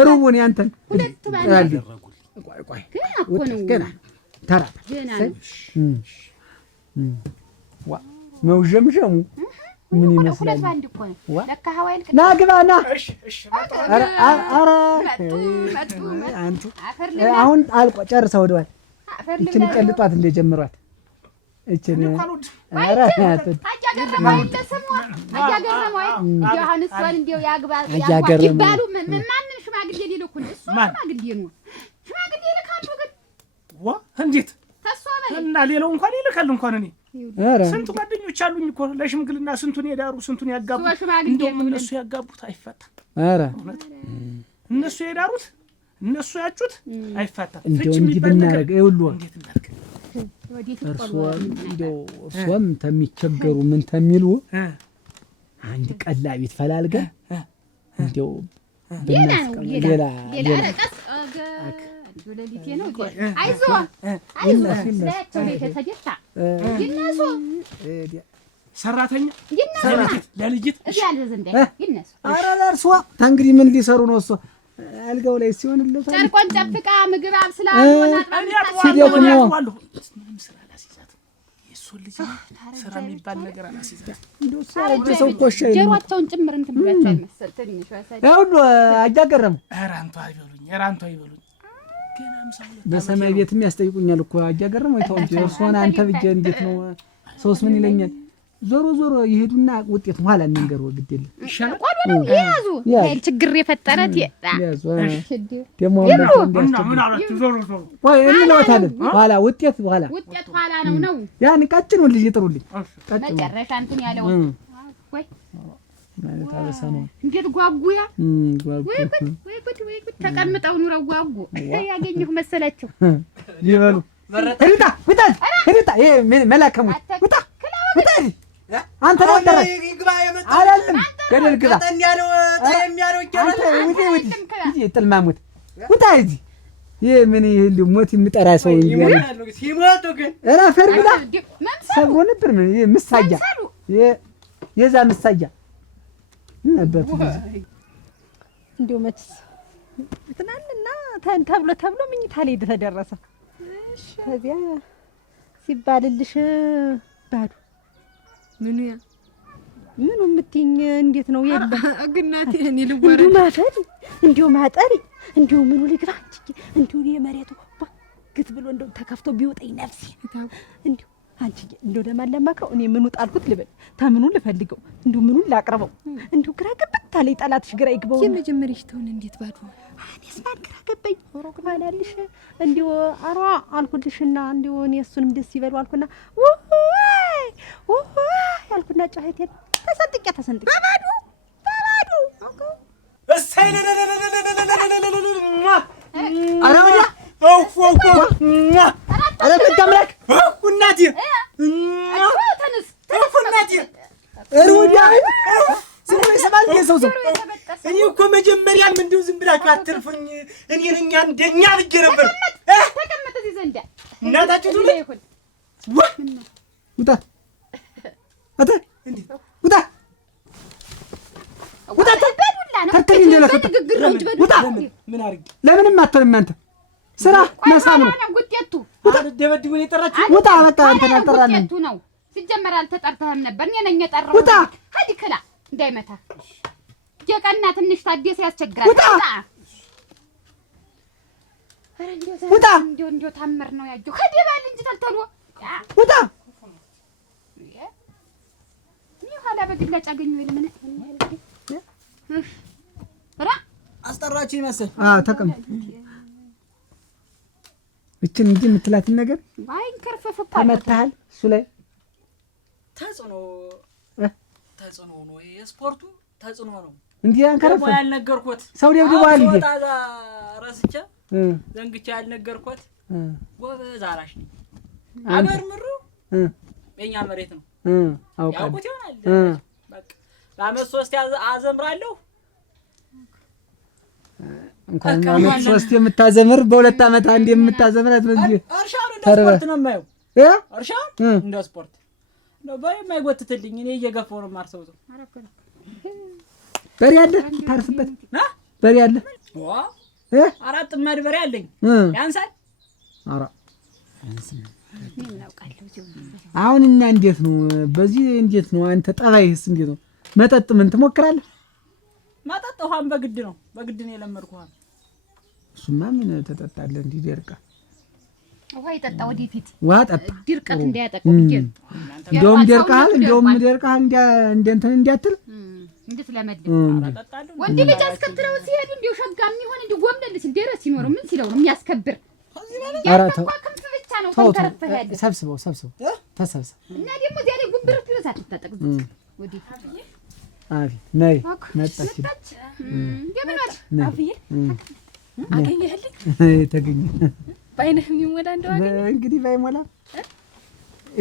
ሩቡን ያንተን ሁለት ባል ቆይ ገና ተራ ዋ መውጀምጀሙ ምን ይመስላል? ሁለት ባንድ እኮ ነው ለካ ሐዋይል ና ግባና አንቱ አሁን አልቆ ጨርሰው ወደዋል። እችን ቀልጧት እንደጀመሯት እችን አያገረመው ይባሉ ማንን ሽማግሌ ሊልኩን እሱ ሽማግሌ ነው። ሽማግሌ ይልካሉ ግን ዋ እንዴት ተሷበ እና ሌላው እንኳን ይልካል። እንኳን እኔ ስንት ጓደኞች አሉኝ እኮ ለሽምግልና ስንቱን የዳሩ ስንቱን ያጋቡ እንደውም እነሱ ያጋቡት አይፈታም። ኧረ እነሱ የዳሩት እነሱ ያጩት አይፈታም። ፍቺ የሚባል ይሁሉ እርሷም ተሚቸገሩ ምን ተሚሉ አንድ ቀላቢት ፈላልገ እንደው ሌላ ዱለሊቴ ነው አይዞህ ለያቸው ለተጀታ ይነሱ ሰራተኛ ለልጅት ኧረ ለእርሷ እንግዲህ ምን ሊሰሩ ነው? እሷ አልጋው ላይ ሲሆንለት ጨርቆን ጨብቃ ምግብ አብስላ ስራ የሚባል ነገር አላሲዛት ጀሯቸውን ጭምር እንትን ብሏቸዋል መሰል ትንሽ ሁሉ አጃገረሙ። ኧረ አንቱ አይበሉኝ በሰማይ ቤትም ያስጠይቁኛል እኮ አጃገረሙ። ተው እንጂ እርሷን አንተ ብቻ እንዴት ነው ሰውስ ምን ይለኛል? ዞሮ ይሄዱና ውጤት ኋላ እንንገር ወግድ የለም ይሻላል። ቆሎ ነው ያዙ ይሄን ችግር የፈጠረት ያዙ ደሞ ምን አላችሁ? ዞሮ ወይ እንለዋታለን ኋላ ውጤት ኋላ ነው ያን ቀጭኑን ልጅ ይጥሩልኝ መጨረሻ እንትን ያለው ወይ ማለት አበሳ ነው። እንዴት ጓጉያ ወይ ጉድ ተቀምጠው ኑረው ጓጉ ያገኘሁ መሰላቸው ይበሉ ሄዳ ይሄ መላከሙት ውጣ አንተ ነው ደረ ይግባ የመጣ አይደለም ገደል ግባ ተኛለው ታየሚያለው ይገባል ጥልማሙት ውጣ እዚህ ይሄ ምን ይሄ ሞት የሚጠራ ሰው ይያለው ሲሞቱ ግን እራ ፈርብላ ሰብሮ ነበር ምን ይሄ ምሳያ ይሄ የዛ ምሳያ ነበር እንዴው መችስ ትናንትና ተብሎ ምኝታ ላይ ተደረሰ። እሺ ከዚያ ሲባልልሽ ባዶ ምኑ የምትይኝ እንዴት ነው? የለም ግናቴ እኔ ልወረ እንዲሁ ማጠሪ እንዲሁ ምኑ ልግባ እንዲሁ የመሬቱ ግት ብሎ እንደው ተከፍቶ ቢወጣኝ ነፍሴ እንዲሁ አንቺ እንደው ለማለማከው እኔ ምኑ ጣልኩት ልበል ታምኑ ልፈልገው እንዲሁ ምኑን ላቅርበው እንዲሁ ግራ ገባት አለኝ። ጠላትሽ ግራ ይግባው የመጀመሪያሽ ተውን እንዴት ባዶ እኔስ ማን ግራ ገባኝ። ወሮክ ማላልሽ እንዲሁ አሯ አልኩልሽና እንዲሁ እኔ እሱንም ደስ ይበሉ አልኩና ያልኩና ጫሄቴን ተሰንጥቄ በባዶ እሰይ አረ ወዲያ አረ በተምራክ እናቴ ተነስ እናቴ አረ ወዲያ ዝም ብለሽ ሰማል የሰው እኔ እኮ መጀመሪያም እንደው ዝም ብላችሁ አትርፉኝ። እኔ ነኝ አንደኛ ብዬሽ ነበር። ተቀመጥ እዚህ ዘንዳ እናታችሁ ትውልድ ውጣ አተ ውጣ ተከተኝ እንደለከተ ውጣ ምን አርግ ለምንም አትልም አንተ ስራ መሳም ነው ውጤቱ ውጣ ደበድቡን የጠራችሁ ውጣ በቃ አንተ ናጠራለን ውጤቱ ነው ሲጀመር አልተጠርተህም ነበር እኔ ነኝ የጠራው ውጣ ሀዲ ክላ እንዳይመታ የቀና ትንሽ ታዲስ ያስቸግራል ውጣ ውጣ እንዲሁ ታምር ነው ያጆ ሀዲ ባል እንጂ ተልተሉ ውጣ ኋላ በግላጭ አገኘው ለምን ራ አስጠራችሁ ይመስል ተቀመጥ እቺን እንጂ የምትላትን ነገር አይን ከርፈፍ ተመታሃል እሱ ላይ ተጽዕኖ ነው የስፖርቱ ተጽዕኖ ነው እንዴ አንከረፈ ያልነገርኩት ሰው ደብድበዋል እንዴ ረስቼ ዘንግቼ ያልነገርኩት ጎበዝ አራሽ ነኝ አገር ምሩ የኛ መሬት ነው አውቃለሁ በቃ በአመት 3 አዘምራለሁ እንኳን አመት 3 የምታዘምር በሁለት አመት አንድ የምታዘምራት በዚህ አርሻው እንደ ስፖርት ነው የማየው አርሻው እንደ ስፖርት ነው የማይጎትትልኝ እኔ እየገፋው ነው የማርሰው በሬ አለ ታርስበት በሬ አለ አራት ማድበሪያ አለኝ ያንሳል አራ አሁንና እንዴት ነው በዚህ እንዴት ነው አንተ ጠባይስ እንዴት ነው መጠጥ ምን ትሞክራለህ? መጠጥ ውሃን በግድ ነው የለመድኩት እሱማ ምን ተጠጣለህ እንዴ ደርቃ ውሃ ይጠጣ ወዲፊት ውሃ ጠጣ ድርቀት እንዳያጠቀው ብዬ እንደውም ደርቃል እንዴት እንዲያትል እንዴት ለመድል ወንድ ልጅ አስከትለው ሲሄዱ እንዲው ሸጋ የሚሆን እንዲው ጎምለልስ እንደረስ ሲኖር ምን ሲለው ነው የሚያስከብር ያንተው ክንፍ ብቻ ነው ተንከረፈህ ያለ ሰብስበው ተሰብስብ እና ደግሞ ዛሬ ጉብር ትበዛ ተጣጣቅ ወዲ አፊ ነይ መጣች እንደምን አፍዬ አገኘህልኝ ተገኘ ባይነህ የሚሞላ እንደው አገኘ እንግዲህ ባይሞላ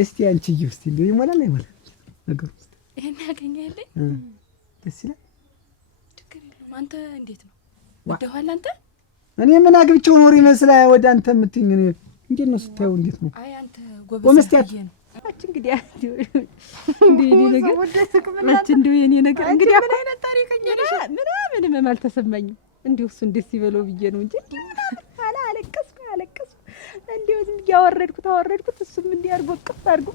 እስቲ አንቺ ይውስቲ እንደው ይሞላል አይሞላ ነገር ውስጥ ይሄን ያገኘህልኝ ደስ ይላል ትክክል ነው አንተ እንዴት ነው ወደኋላ አንተ እኔ ምን አግብቼው ኖር ይመስላል ወደ አንተ የምትይኝ እንዴት ነው ስታየው እንዴት ነው አይ አንተ ጎበዝ እንግዲህ እንደው የኔ ነገር እንግዲህ ምን አይነት ታሪከኛ ነሽ? ምንም አልተሰማኝም። እንዲሁ እሱ እንደስ ይበለው ብዬ ነው እንጂ አለቀስኩ እንዲሁ ዝም ያወረድኩት እሱም እንዲህ አድርጎ ቅፍ አድርጎ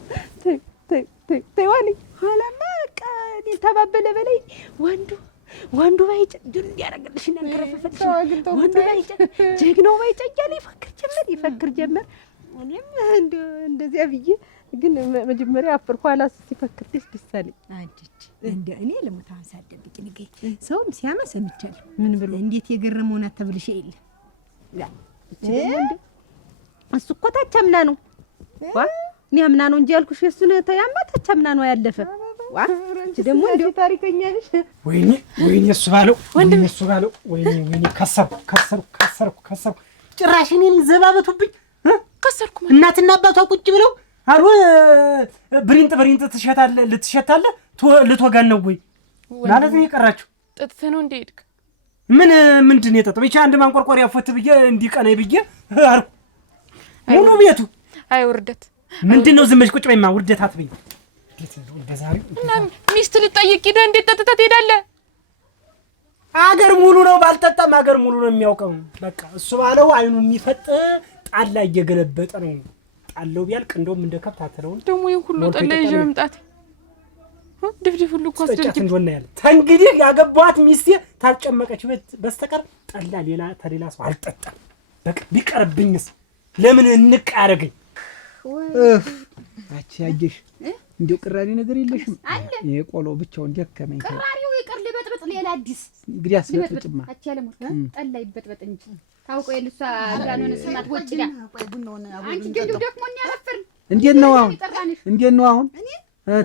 ተይዋለኝ። ኋላማ በቃ እኔ ተባበለ በላይ ወንዱ ባይጨ ድል እንዲያደርግልሽ እናንከረፈፈች ወንዱ ባይጨ ጀግናው ባይጨ እያለ ይፈክር ጀመር። እኔም እንደዚያ ብዬ ግን መጀመሪያ አፈርኩ። ኋላ ሲፈክር ደስ አለኝ። አንቺ እኔ ለሞታ ሳደብቂ ንገይ ሰውም ሲያማ ሰምቻለሁ። ምን ብሎ እንዴት የገረመውና ተብልሽ የለ እሱ እኮ ታቻምና ነው እኔ አምና ነው እንጂ ያልኩሽ እሱን ተያማ ታቻምና ነው ያለፈ ደግሞ እንደው ታሪከኛ ነሽ። ወይኔ እሱ ባለው ወይኔ ከሰርኩ ጭራሽ እኔን ዘባበቱብኝ። ከሰርኩ እናትና አባቷ ቁጭ ብለው አሉ ብሪንጥ ልትሸታለህ ልትወጋን ነው ወይ ማለት ነው የቀራችሁ? ጠጥተህ ነው እንደ ሄድክ? ምንድን ነው የጠጣው? ብቻ አንድ ማንቆርቆሪያ ፎት ብዬ እንዲቀናይ ብዬ አርኩ ሙሉ ቤቱ። አይ ውርደት ምንድን ነው? ዝም ብለሽ ቁጭ በይማ። ውርደት አትበኝ። እና ሚስት ልትጠይቅ ሂደህ እንዴት ጠጥተህ ትሄዳለህ? አገር ሙሉ ነው ባልጠጣም አገር ሙሉ ነው የሚያውቀው። በቃ እሱ ባለው አይኑ የሚፈጥ ጣላ እየገለበጠ ነው። ጣለው ቢያልቅ እንደውም እንደ ከብት አትለው። ደግሞ ይሄን ሁሉ ጠላ ይዤ መምጣት ድፍድፍ ሁሉ እኮ አስደርጅ እንደሆነ ያለ ተንግዲህ ያገባዋት ሚስቴ ታልጨመቀች በስተቀር ጠላ ተሌላ ሰው አልጠጣም። በቃ ቢቀርብኝስ ለምን እንቅ ያደረገኝ? አቺ ያየሽ እንዴው ቅራሪ ነገር የለሽም? ይሄ ቆሎ ብቻውን ደከመኝ። ቅራሪው ይቅር ልበጥበጥ ሌላ አዲስ እንግዲህ አስበጥብጥማ አቺ ያለሞት ጠላ ይበጥበጥ እንጂ ታውቀው የልሷ ዳኖን ስማት ወጭዳ አንቺ ጀንዱ ደግሞ ያለፈርን እንዴት ነው አሁን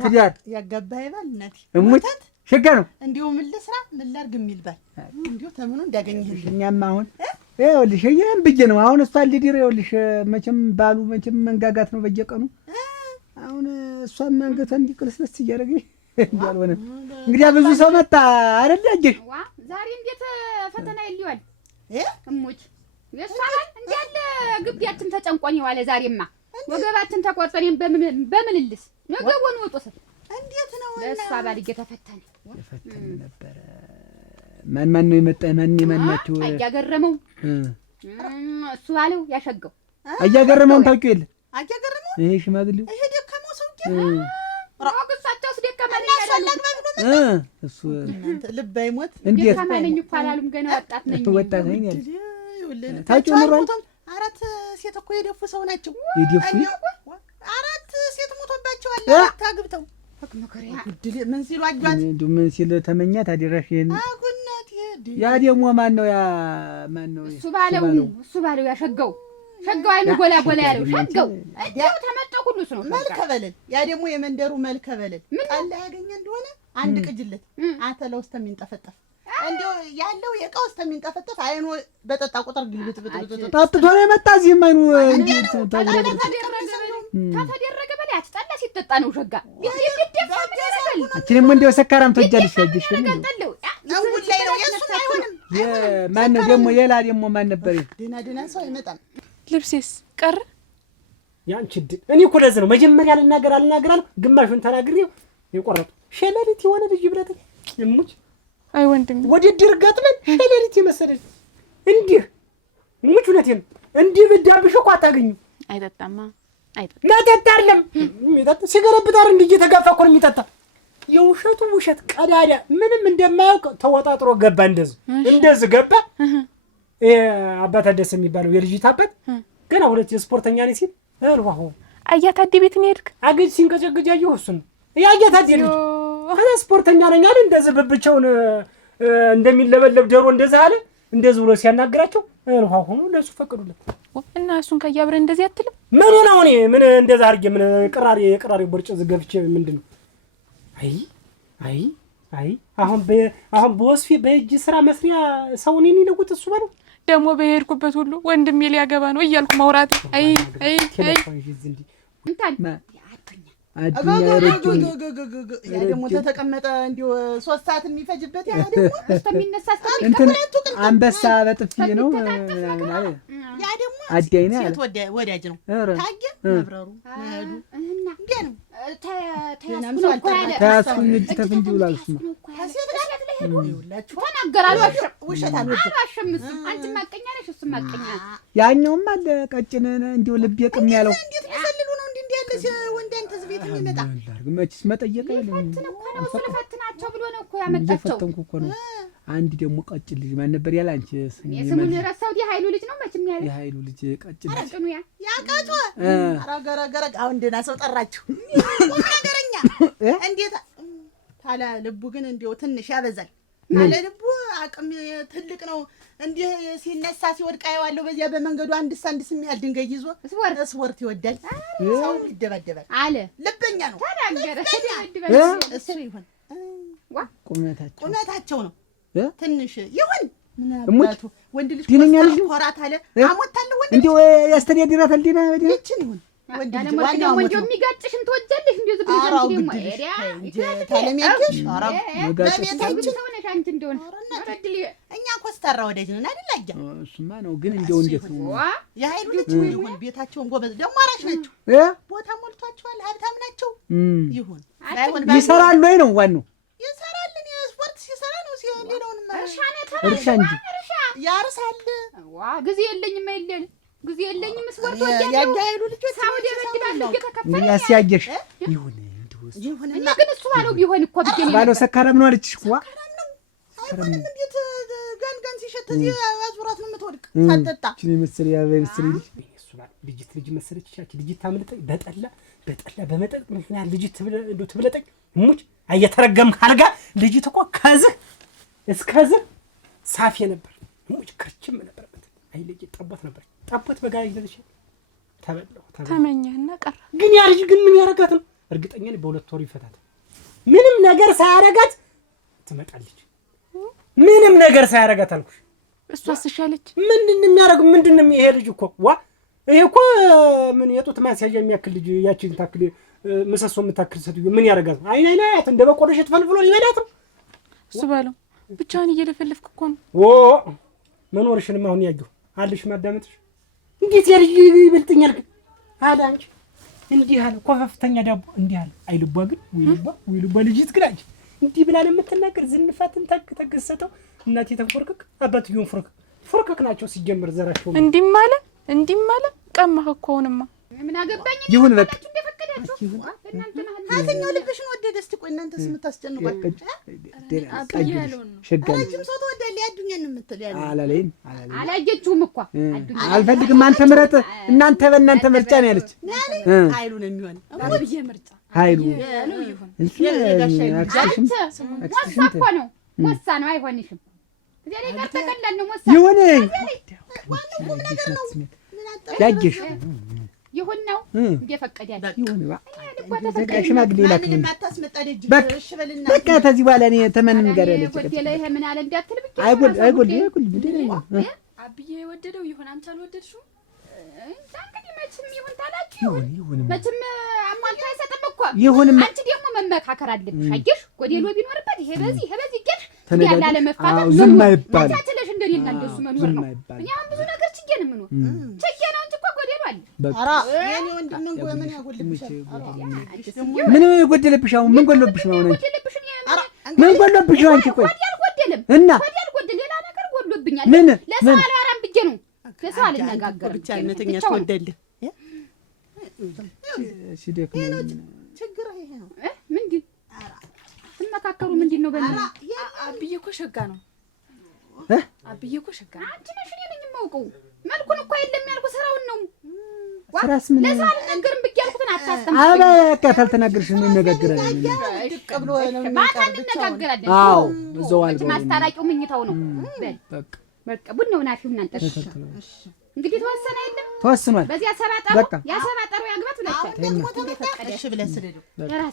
ትዳር ያጋባህ ይባል እናቴ እሙት ሸጋ ነው። እንዲሁ ምን ልስራ ምን ላድርግ የሚል ባል እንዲሁ ተምኑ እንዳገኘህ እኛማ አሁን ይኸውልሽ ይሄን ብዬ ነው አሁን እሷ ልዲር ይኸውልሽ መቼም መንጋጋት ነው በየቀኑ አሁን እሷም አንገቷን እንዲቅልስለስ እያደረገኝ እንዳልሆነ እንግዲህ ብዙ ሰው መጣ አይደል? አጀሽ ዛሬ እንዴት ፈተና ይልዋል እሙት የሷን እንዴት ግቢያችን ተጨንቆኝ ዋለ። ዛሬማ ወገባችን ተቆርጠን በምንልስ ነገውን ወጥቶ እንዴት ነው ለሷ ባል እየተፈተነ ነበር። ማን ነው የመጣ? ማናቸው አያገረመው እሱ ባለው ያሸገው አያገረመውን ታውቂው የለ አያገረመው ይሄ ሽማግሌው ይሄ ደከመው ሰውዬ ራቁሳቸው ደከመኝ እሱ ልብ አይሞት እንዴት ደከመኝ እኮ አላሉም። ገና ወጣት ነኝ ያለ ታውቂው ኑሯል። አራት ሴት እኮ የደፉ ሰው ናቸው። የደፉ አራት ሴት ሞቶባቸዋል። ታግብተው ምን ሲሉ አጇት ምን ሲል ተመኛት አደረሽ ይሄን አጉናት ያ ደግሞ ማን ነው እሱ ባለው ያሸገው አይኑ ጎላ ያለው ሸገው እዲው ተመጣ ሁሉ እሱ ነው መልከበለል። ያ ደግሞ የመንደሩ መልከበለል ቃል ያገኘ እንደሆነ አንድ ቅጅለት አተለው እስከሚንጠፈጠፍ እንዴው ያለው የቃው እስከሚንጠፈጠፍ አይኑ በጠጣ ቁጥር ግልብጥ ጠጥቶ ነው የመጣ። እዚህም አይኑ ተደረገ በላይ አትጠላ ሲጠጣ ነው ሸጋ እቺንም እንደው ሰካራም ተወጃለሽ ያጅሽ ማን ነው ደግሞ ሌላ ደግሞ ማን ነበር? ደና ሰው አይመጣም። ልብሴስ ቀረ ያንቺ እኔ እኮ ለዚህ ነው መጀመሪያ አልናገር ግማሹን ተናግሬው የቆረጡ ሸለሊት የሆነ ልጅ ብለህ እሙች አይ ወንድም ወደ ድርጋጥመን ሸለሊት የመሰለኝ እንዲህ እሙች እውነቴን እንዲህ ብዳብሽ እኮ አታገኙ። አይጠጣማ መጠጥ አይደለም የሚጠጣ ሲገረብጣር እንዲህ እየተጋፋ እኮ ነው የሚጠጣ። የውሸቱ ውሸት ቀዳዳ ምንም እንደማያውቅ ተወጣጥሮ ገባ። እንደዚህ ገባ። አባት አደስ የሚባለው የልጅት አባት ገና ሁለት የስፖርተኛ ነኝ ሲል እልዋሁ አያታዲ ቤት ነው ሄድክ? አገጭ ሲንቀጨቅጭ ያየሁ እሱን ያያታዲ ልጅ ስፖርተኛ ነኝ አለ። እንደዚህ ብብቻውን እንደሚለበለብ ደሮ እንደዚህ አለ። እንደዚህ ብሎ ሲያናግራቸው እልዋሁ ለሱ ፈቀዱለት እና እሱን ከያብረ እንደዚህ አትልም? ምን ነው እኔ ምን እንደዛ አድርጌ ምን ቅራሪ ቦርጭ ዝገብቼ ምንድነው? አይ አሁን በወስፊ በእጅ ስራ መስሪያ ሰው እኔን ይለውጥ እሱ ባለው ደግሞ በሄድኩበት ሁሉ ወንድሜ ሊያገባ ነው እያልኩ ማውራት ያ ደግሞ ተቀመጠ እንዲሁ 3 ሰዓት የሚፈጅበት ያ ደግሞ እስከሚነሳ አንበሳ በጥፊ ነው። ያ ደግሞ አዳይና ሴት ወዳጅ ነው። ታየ መብረሩ መሄዱ እንዴ ነው ታያስኩኝ እጅ ተፍንጂ ብሏል። እሱማ ከሴት ጋር ለሄዱ ይውላችሁ ተናገራሉ። ውሸት አልወደም። አሸምስም አንቺ ማቀኛ ነሽ፣ እሱ ማቀኛ ያኛውም አለ ቀጭን እንዲሁ ልብ የቅም ያለው እንዴት ቢሰልሉ ነው እንዴ ያለ ወንድ አንተ ቤት የሚመጣ መችስ መጠየቅ አይደለም። ፈትናቸው ብሎ ነው እኮ ያመጣቸው። እየፈተንኩ እኮ ነው። አንድ ደግሞ ቀጭን ልጅ ማን ነበር ያለ አንቺ ስሙን ረሳው። የኃይሉ ልጅ ነው መቼም ያለ የኃይሉ ልጅ ቀጭን ልጅ አረቅኑ ያ ቀጮ አረገረገረ አሁን ደህና ሰው ጠራችሁ ነገረኛ እንዴት ታላ ልቡ ግን እንዲው ትንሽ ያበዛል። ታላ ልቡ አቅም ትልቅ ነው። እንዲህ ሲነሳ ሲወድቅ አየዋለሁ። በዚያ በመንገዱ አንድስ የሚያህል ድንጋይ ይዞ ስፖርት ይወዳል። ሰው ይደበደባል አለ። ልበኛ ነው ተናገረ። እሱ ይሁን ቁመታቸው ነው ትንሽ ይሁን ምናባቱ ወንድ ልጅ ኮራት አለ አሞታለሁ ወንድ እንዴ ያስተዳድራታል ዲና ወዲያ ይችን ይሁን ወንድ ልጅ ዋናው ወንድ የሚጋጭሽን ትወጃለሽ እንዴ ዝም ብለሽ ደግሞ ኤሪያ ታለሚያጅሽ አራም በቤታችን ሆነሽ አንቺ እንደሆነ እኛ ኮስታራ ወዳጅ ነን አይደል? አያ እሱማ ነው ግን እንደው እንዴት ነው የኃይሉ ልጅ ይሁን ቤታቸውን ጎበዝ ደግሞ አራሽ ናቸው። ቦታ ሞልቷቸዋል። ሀብታም ናቸው። ይሁን ይሰራሉ ወይ ነው ዋናው ይሰራልን የስፖርት ሲሰራ ነው ሌላውን እርሻ እንጂ ያርሳል። ጊዜ የለኝም አይደል? ጊዜ የለኝም ስፖርት ወዲያ ያጋይሉ ልጆች ሳውዲ በድባለሁ እየተከፈለ ያስያየሽ ይሁን ይሁን እና ግን እሱ ባለው ቢሆን እኮ ብቻ ባለው ሰካራም ነው አለችሽ እኮ አይሆንም። እንዴት ጋንጋን ሲሸት እዚህ አዙራት ነው የምትወድቅ ሳትጠጣ እቺ መስል ያ በመስል ልጅ መሰለች ያቺ ልጅ ታምልጠኝ በጠላ በመጠጥ ምክንያት ልጅ ትብለጠኝ ሙጭ አየተረገምክ አርጋ ልጅት እኮ ከዚህ እስከዚህ ሳፊ ነበር ሙጭ ክርችም ነበርበት። አይ ልጅ ጠቦት ነበር ጠቦት በጋይ ለዚህ ተበላው ተመኘህና ቀረ። ግን ያ ልጅ ግን ምን ያረጋት ነው? እርግጠኛ ነኝ በ2 ወር ይፈታል። ምንም ነገር ሳያረጋት ትመጣለች። ምንም ነገር ሳያረጋት አልኩሽ። እሷ አስሻለች። ምንድነው የሚያረጋው? ምንድነው ይሄ ልጅ እኮ ይሄ እኮ ምን የጡት ማስያዣ የሚያክል ልጅ ያቺን ታክል ምሰሶ የምታክል ሴትዮ ምን ያረጋት? አይናት እንደ በቆሎሽ ተፈልፍሎ ይበላት ነው እሱ ባለው ብቻህን እየለፈለፍክ እኮ ነው። መኖርሽንም አሁን ያየሁ አልሽ ማዳመጥሽ እንዴት ያልይ ይበልጥኛል ግን አለ አንቺ እንዲህ አለ ኮፈፍተኛ ዳቦ እንዲህ አለ አይልቧ ግን ወይልቧ ልጅት ግን አንቺ እንዲህ ብላ ለምትናገር ዝንፋትን ተገሰተው እናቴ ተንፎርክክ አባትየውን ፎርክክ ናቸው ሲጀምር ዘራቸው እንዲህ ማለ ቀማህ እኮ አሁንማ ምን አገባኝ ይሁን በቃ እንደፈቀዳችሁ እናንተ አተኛው ልብሽን ወደደ እስቲ ቆይ እናንተ ስምታስጨንቋል ረጅም ሰው ተወዳለ ያዱኛን የምትል ያለ አላለኝ አላየችውም እኮ አልፈልግም አንተ ምረጥ እናንተ በእናንተ ምርጫ ነው ያለች ኃይሉ ነው የሚሆን አብዬ ምርጫ ኃይሉ ነው ይሁን ሞሳ እኮ ነው ሞሳ ነው አይሆንሽም እዚያ ላይ ጋር ተቀላል ነው ሞሳ ይሁን ዋናው ነገር ነው ያጅሽ ይሁን ነው እንደፈቀዳል ይሁን በቃ ሽማግሌ ላክልኝ ማታስመጣ ደጅ እሽበልና በቃ ተዚህ በኋላ እኔ ተመንም ጋር ያለች ጎደለ ይሄ ምን አለ እንዳትል ብቻ አይጎል አብዬ የወደደው ይሁን አንተ አልወደድሽው እንግዲህ መቼም ይሁን ታላችሁ ይሁን መቼም አሟልታ አይሰጥም እኮ ይሁንም አንቺ ደግሞ መመካከር አለብሽ። አየሽ ጎደሎ ቢኖርበት ይሄ በዚህ ይገሽ ያለ ለመፋታት ዝም አይባል ታችለሽ እንደሌላ እንደሱ መኖር ነው። እኛ ብዙ ነገር ችዬ ነው የምኖር ችዬ ነው እንጂ እኮ ጎደሎ አለ። ኧረ የኔ ወንድም ምን ያጎልብሻል? ምን ይጎድልብሽ? አሁን ምን ጎልብሽ ነው? ምን ጎልብሽ አንቺ? ቆይ አልጎደልም እና ጎደል ሌላ ነገር ጎልብኛል። ምን ለሰው አላወራም ብዬ ነው ለሰው አልነጋገርም ብቻ እነተኛ ትወደልህ ሲደክም ችግር ይሄ ነው። ምንድን ትመካከሩ ምንድን ነው? በእኔ አብዬ እኮ ሸጋ ነው። አብዬ እኮ ሸጋ ነው። አንቺ ነሽ እኔ ነኝ የማውቀው። መልኩን እኮ የለም ያልኩ ስራውን ነው። ስራስ ምን ለሰው አልነገርም ብዬ ያልኩትን አታስተምሪ። በቃ ታልተናገርሽ እንነጋገራለን። ድቅ ብሎ ነው ማታ እንነጋገራለን። አዎ እዛው አልበው ማስታራቂው ምኝታው ነው። በቃ ቡናውን አፊውና አንጠሽ እንግዲህ ተወሰነ የለም ተወስኗል። በዚያ ሰባጠሩ ያሰባጠሩ ያግባት ብለሻል። ደግሞ ተመጣጣሽ ብለህ ስለደው